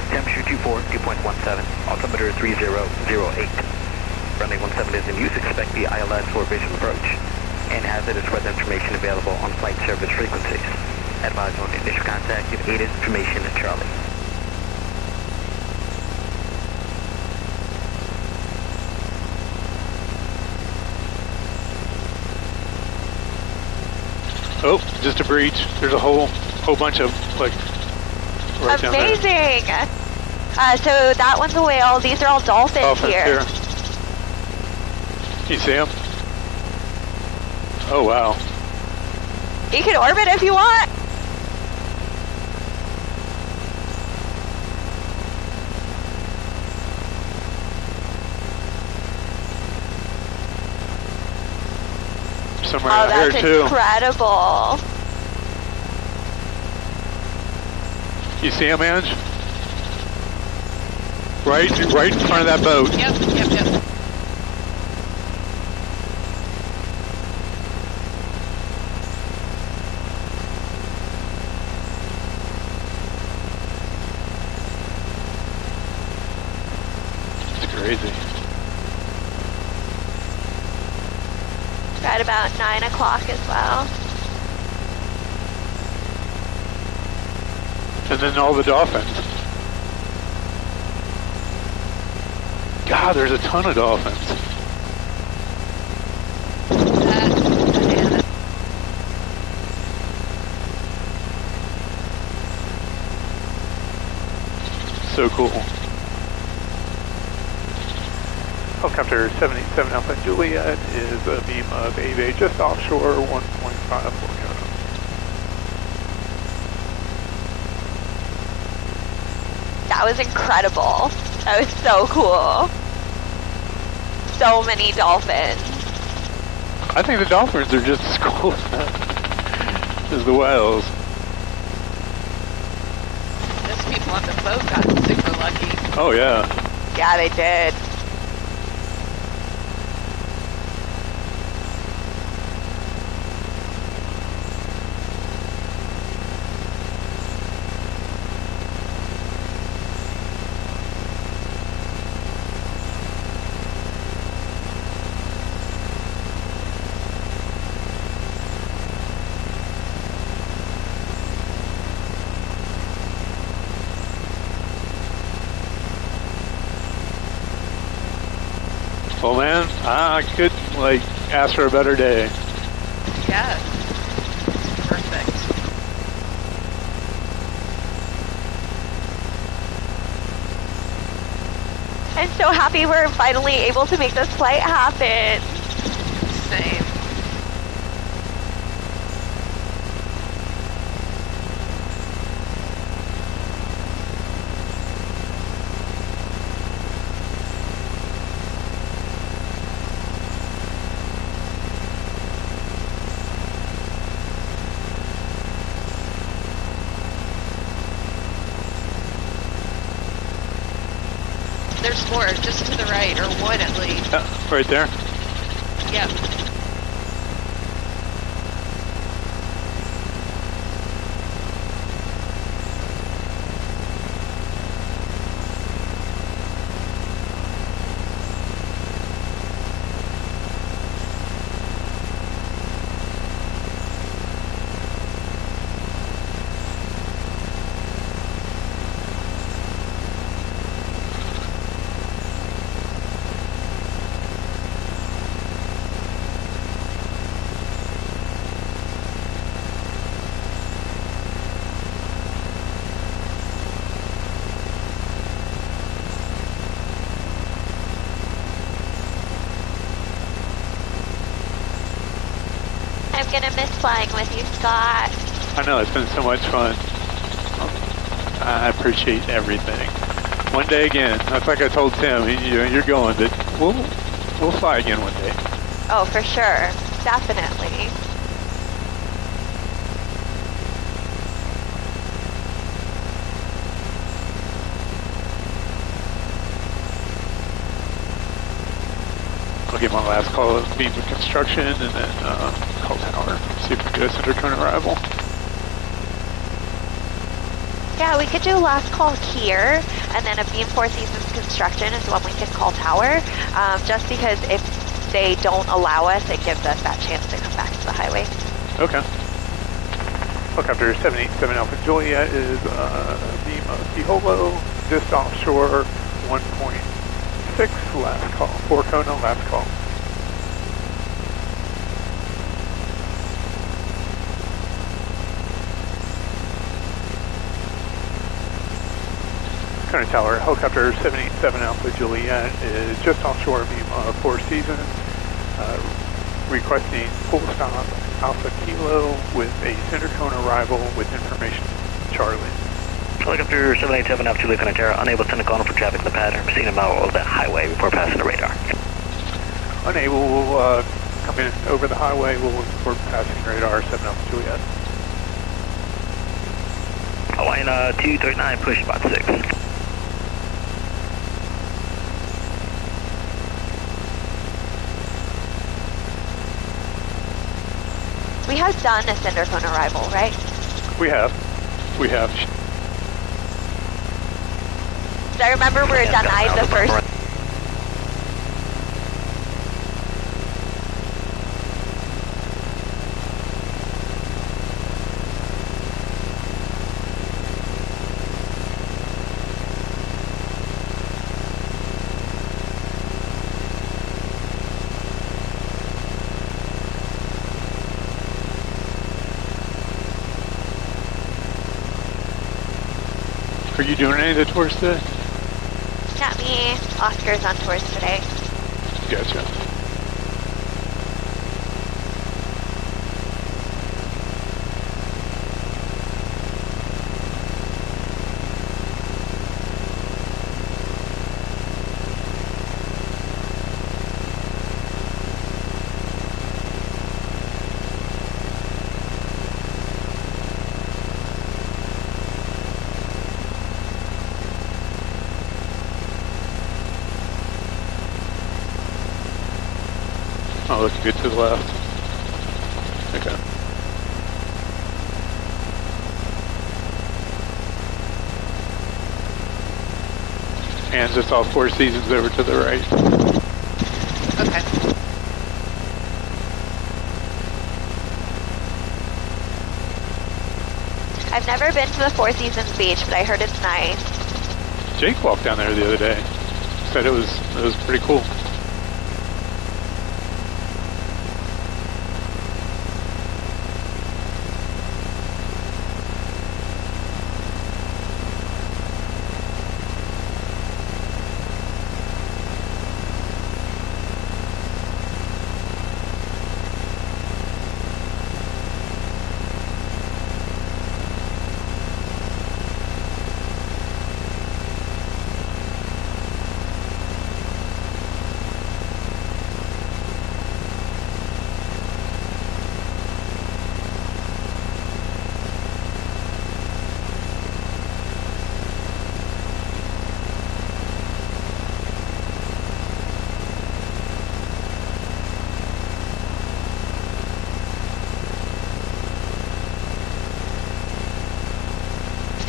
Temperature 24, 2.17. Altimeter 3008. Runway 17 is in use. Expect the ILS for visual approach. And hazardous weather information available on flight service frequencies. Advise on initial contact of ATIS information at Charlie. Oh, just a breach. There's a whole bunch of like right down there. Amazing. So that one's a whale. These are all dolphins here. You see them? Oh wow. You can orbit if you want. Somewhere out here too. That's incredible. You see him, Ange? Right in front of that boat. Yep. crazy. Right about 9 o'clock as well. And then all the dolphins. God, there's a ton of dolphins. That's bananas. So cool. Helicopter 787 Alpha Juliet is a beam of AJ just offshore 1.5 Volcano. That was incredible. That was so cool. So many dolphins. I think the dolphins are just as cool as the whales. Those people on the boat got super lucky. Oh yeah. Yeah, they did. Well man, I couldn't ask for a better day. Yes. Perfect. I'm so happy we're finally able to make this flight happen. Same. There's more, just to the right, or one at least. Yeah, right there. Yep. I'm gonna miss flying with you, Scott. I know, it's been so much fun. I appreciate everything. One day again, that's like I told Tim, you're going, but we'll fly again one day. Oh, for sure. Definitely. I'll get my last call of beam of construction and then call tower, see if we can get a center cone arrival. Yeah, we could do last call here, and then a beam 4 seasons construction is when we can call tower, just because if they don't allow us, it gives us that chance to come back to the highway. Okay. Helicopter 787 Alpha Juliet is beam of Holo, just offshore 1.6, last call. 4 Kona, last call. Kona Tower, helicopter 787 Alpha Juliet is just offshore beam of 4 seasons, requesting full stop Alpha Kilo with a center cone arrival with information Charlie. Helicopter 787 Alpha Juliet Canatera, unable to send a call for traffic in the pattern, proceeding about of that highway before passing the radar. Unable, we'll come in over the highway, we'll report passing radar 7 Alpha Juliet. Hawaiian 239, push spot 6. We have done a cinder cone arrival, right? We have. I remember we were denied the first. Are you doing any of the tours today? Not me. Oscar's on tours today. Gotcha. Oh, look good to the left. Okay. Hands us all Four Seasons over to the right. Okay. I've never been to the Four Seasons Beach, but I heard it's nice. Jake walked down there the other day. Said it was pretty cool.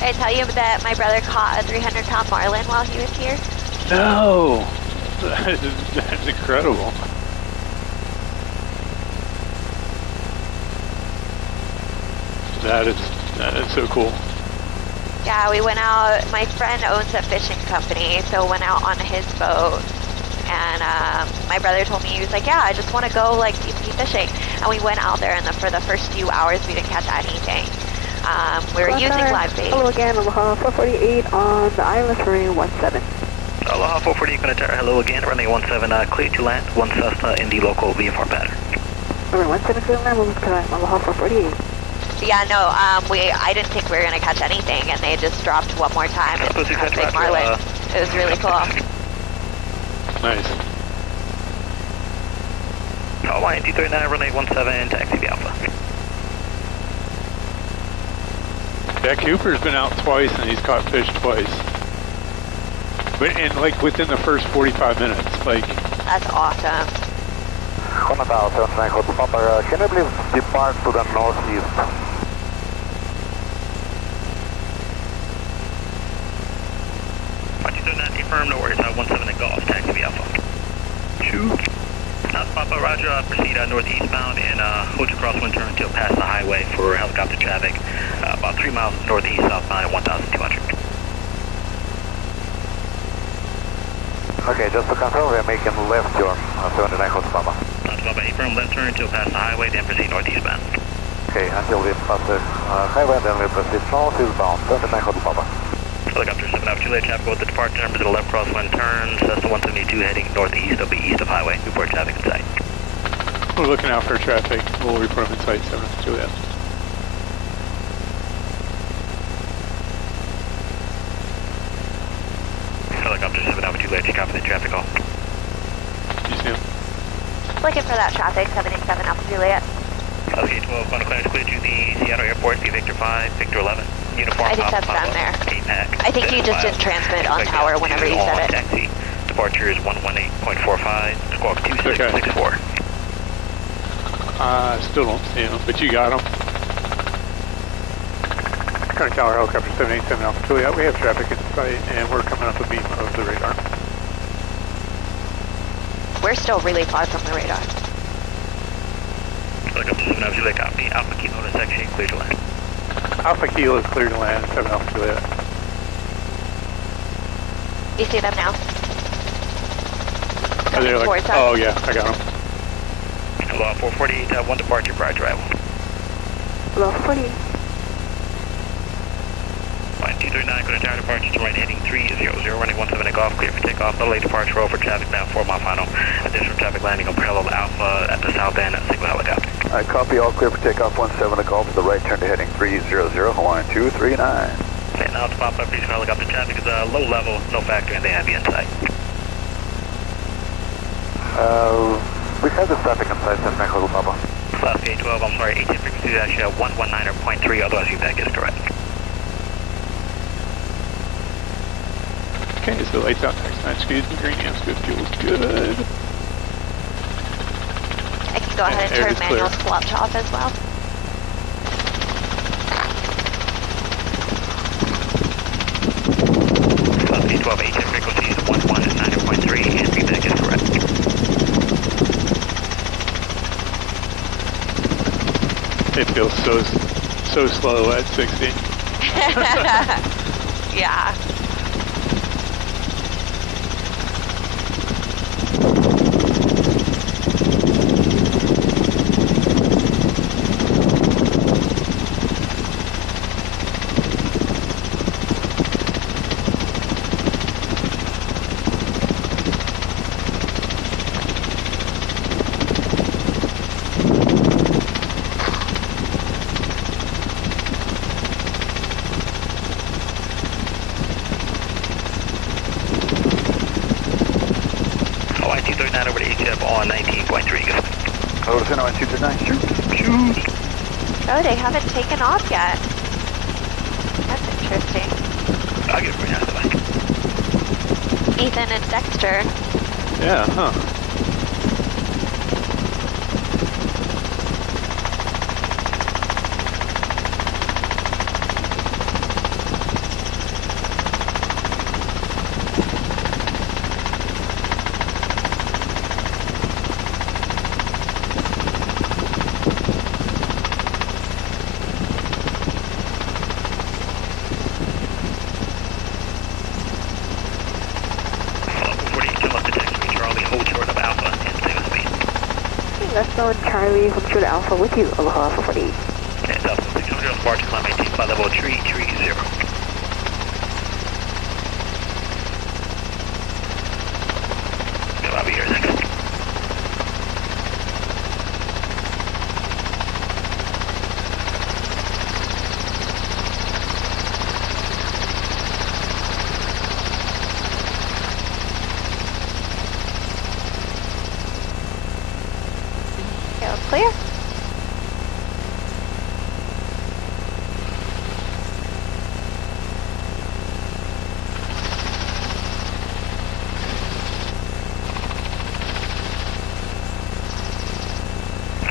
Did I tell you that my brother caught a 300-pound marlin while he was here? No! That's incredible. That is so cool. Yeah, we went out. My friend owns a fishing company, so went out on his boat. And my brother told me, he was like, yeah, I just want to go like deep sea fishing. And we went out there, and for the first few hours, we didn't catch anything. We were using live bait. Hello again, Aloha 448 on the island running 17. Aloha 448, Quinatara, hello again, running 17, clear to land, one Cessna in the local VFR pattern. Running 17, clear to land, moving to Aloha 448. Yeah, no, I didn't think we were going to catch anything, and they just dropped one more time and caught a big marlin. It was really cool. Nice. Hawaii D39, runway 17, taxi the Alpha. That Cooper's been out twice and he's caught fish twice. But and like within the first 45 minutes, like. That's awesome. 1000, Papa, can you please depart to the northeast? Roger, do not affirm, no worries, 17 at Golf, taxi the Alpha. Shoot. South Papa, Roger, proceed northeast bound and hold your crosswind turn until past the highway for helicopter traffic. About 3 miles northeast southbound at 1,200. Okay, just to confirm, we're making left turn, 79 Hot Papa. South Papa, affirm left turn until past the highway, then proceed northeast bound. Okay, until we pass the highway, then we proceed northeastbound, 79 Hot Papa. Helicopter 7 up, Juliet, traffic with the departure numbers at the left crosswind turn, Cessna 172 heading northeast, will be east of highway, report traffic in sight. We're looking out for traffic. We'll report them in sight, 7 Juliet. Helicopter 7 up, Juliet, you copy the traffic call. You see him? Looking for that traffic, 787 Alpha Juliet. Okay, 12, on clearance clear to the Seattle Airport, via Victor 5, Victor 11. Uniform, I think that's down there. I think you just didn't transmit on tower whenever you said it. Taxi. Departure is 118.45, squawk 2664. Still don't see him, but you got him. Current Tower Helicopter 787 Alpha Juliet, we have traffic in sight and we're coming up a beam of the radar. We're still really far from the radar. Helicopter 7 Alpha Juliet, copy. Alpha Kilo to section, clear to land. Alpha Kilo is clear to land, 7 Alpha Juliet. You see them now? Are they like, towards us. oh yeah, I got them. Hello, 448, one departure prior to arrival. Hello 448. Alright, 239, go to tower departure to right heading 300, running 17 golf, clear for takeoff, no late departure, roll for traffic now, 4 mile final. Additional traffic landing on parallel Alpha at the south end, single helicopter. Alright, copy, all clear for takeoff, 17 golf to the right, turn to heading 300, Hawaiian 239. And now to pop up, regional helicopter traffic is low level, no factor in the ambient side. We have the traffic inside Cessna Hotel Papa. South Gate 12, I'm sorry, 18 frequency dash 119.3, otherwise feedback is correct. Okay, so lights out, taxi match good, green amps good, fuel's good. I can go ahead and air turn is manual clear. swaps off as well. South Gate 12, 18 frequencies 119.3, and feedback is correct. It feels so slow at 60. Yeah. Hawaii 239 over to HF on 19.3, good. Hello, Hawaiian 239, shoot. Oh, they haven't taken off yet. That's interesting. I'll get it right after that. Ethan and Dexter. Yeah, huh. Let's go Charlie from Judah Alpha with you. Aloha 448. And up 600 on departure, climb 18, flight level 330. I'll be here next. Go clear.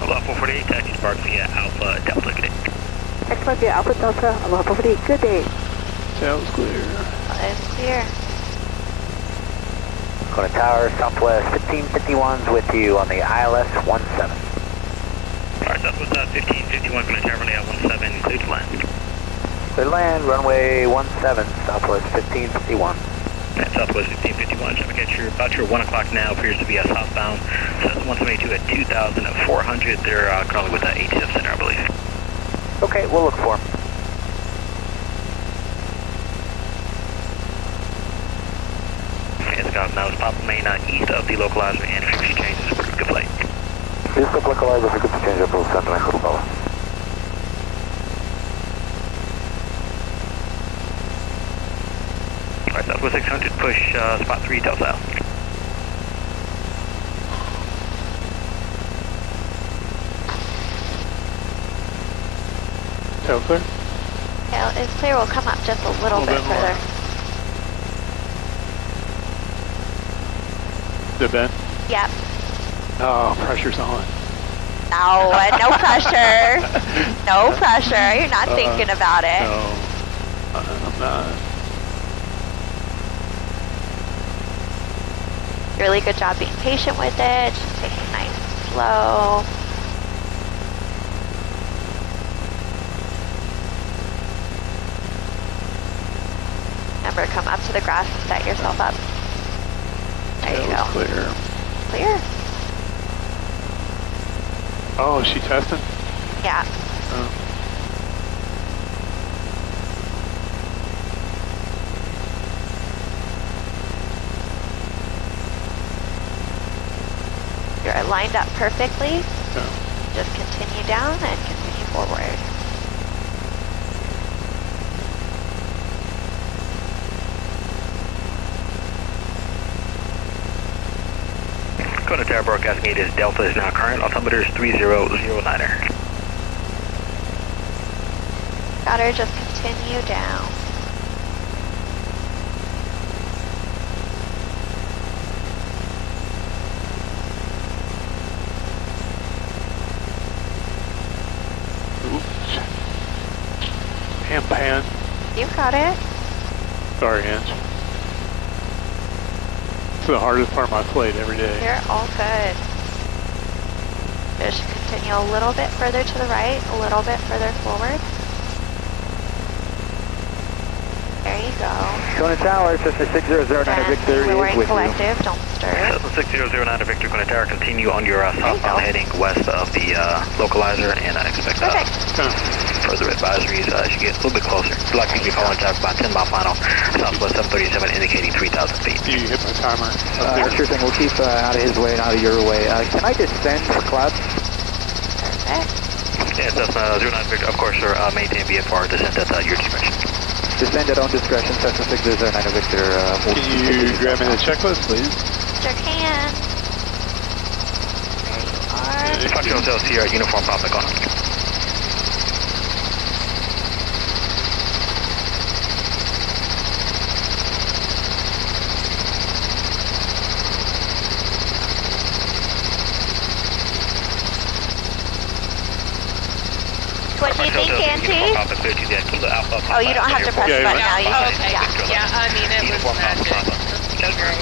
Aloha 448, taxi depart via Alpha Delta, good day. Next one via Alpha Delta. Aloha 448. Good day. Tail's clear. It's clear. Go to tower, southwest 1551's with you on the ILS 17. Alright, southwest 1551, going to tower runway at 17, clear to land. Clear to land, runway 17, southwest 1551. And southwest 1551, traffic at about your 1 o'clock now, appears to be southbound. Says 172 at 2,400, they're currently with the HF Center, I believe. Okay, we'll look for him. And the Golf now is Papa Main east of the localizer and frequency changes, approved, good flight. East of localizer, frequency change up to Cessna Hotel. Alright, southwest 600, push spot 3, Delta out. Tail clear? Tail is clear. We'll come up just a little bit bit more. further. The bend? Yep. Oh, pressure's on. No, no pressure. No pressure. You're not thinking about it. No, I'm not. Really good job being patient with it. Just taking it nice and slow. Remember, come up to the grass and set yourself up. There you Tail's go. clear. Clear. Oh, is she testing? Yeah. Oh. You're lined up perfectly. Okay. Just continue down and continue forward. Kona Tower broadcast gate is Delta is now current. Altimeter is 3009er. Got her, just continue down. Oops. Pan. You got it. Sorry, Ange. It's the hardest part of my flight every day. You're all good. Just continue a little bit further to the right, a little bit further forward. There you go. Kona Tower, Cessna 6009 And Victor is lowering with collective, don't stir. Cessna 6009 Victor Kona Tower, continue on your southbound heading west of the localizer and expect Perfect. further advisories as you get a little bit closer. Likely to be following traffic about 10 mile final, southwest 737 indicating 3,000 feet. You hit my timer up there. Sure thing, we'll keep out of his way and out of your way. Can I descend for clouds? Perfect. Yeah, Cessna 09 Victor, of course, sir, maintain VFR descent at your discretion. Descend at own discretion, Cessna 6009 Victor. Can you grab me the checklist, please? Sure can. There you are. Foxtrot Hotel Sierra, uniform Papa, go on. What do you think, Angie? Oh, you don't have to press the button now. You can, Okay. yeah. Yeah, I mean, it was magic. So great.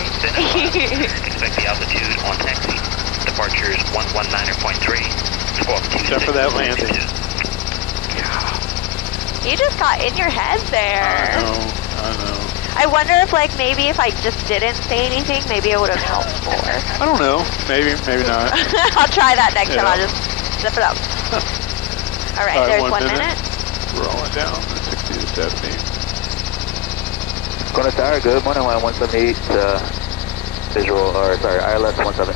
Expect the altitude on taxi. Departure is 119.3. Except for that landing. You just got in your head there. I know. I wonder if, like, maybe if I just didn't say anything, maybe it would have helped more. I don't know. Maybe not. I'll try that next time. Yeah. I'll just zip it up. All right, All right, there's 1 1 minute. minute. Rolling down to 60 to 70. Kona Tower, good morning, 178, visual, or sorry, ILS 17.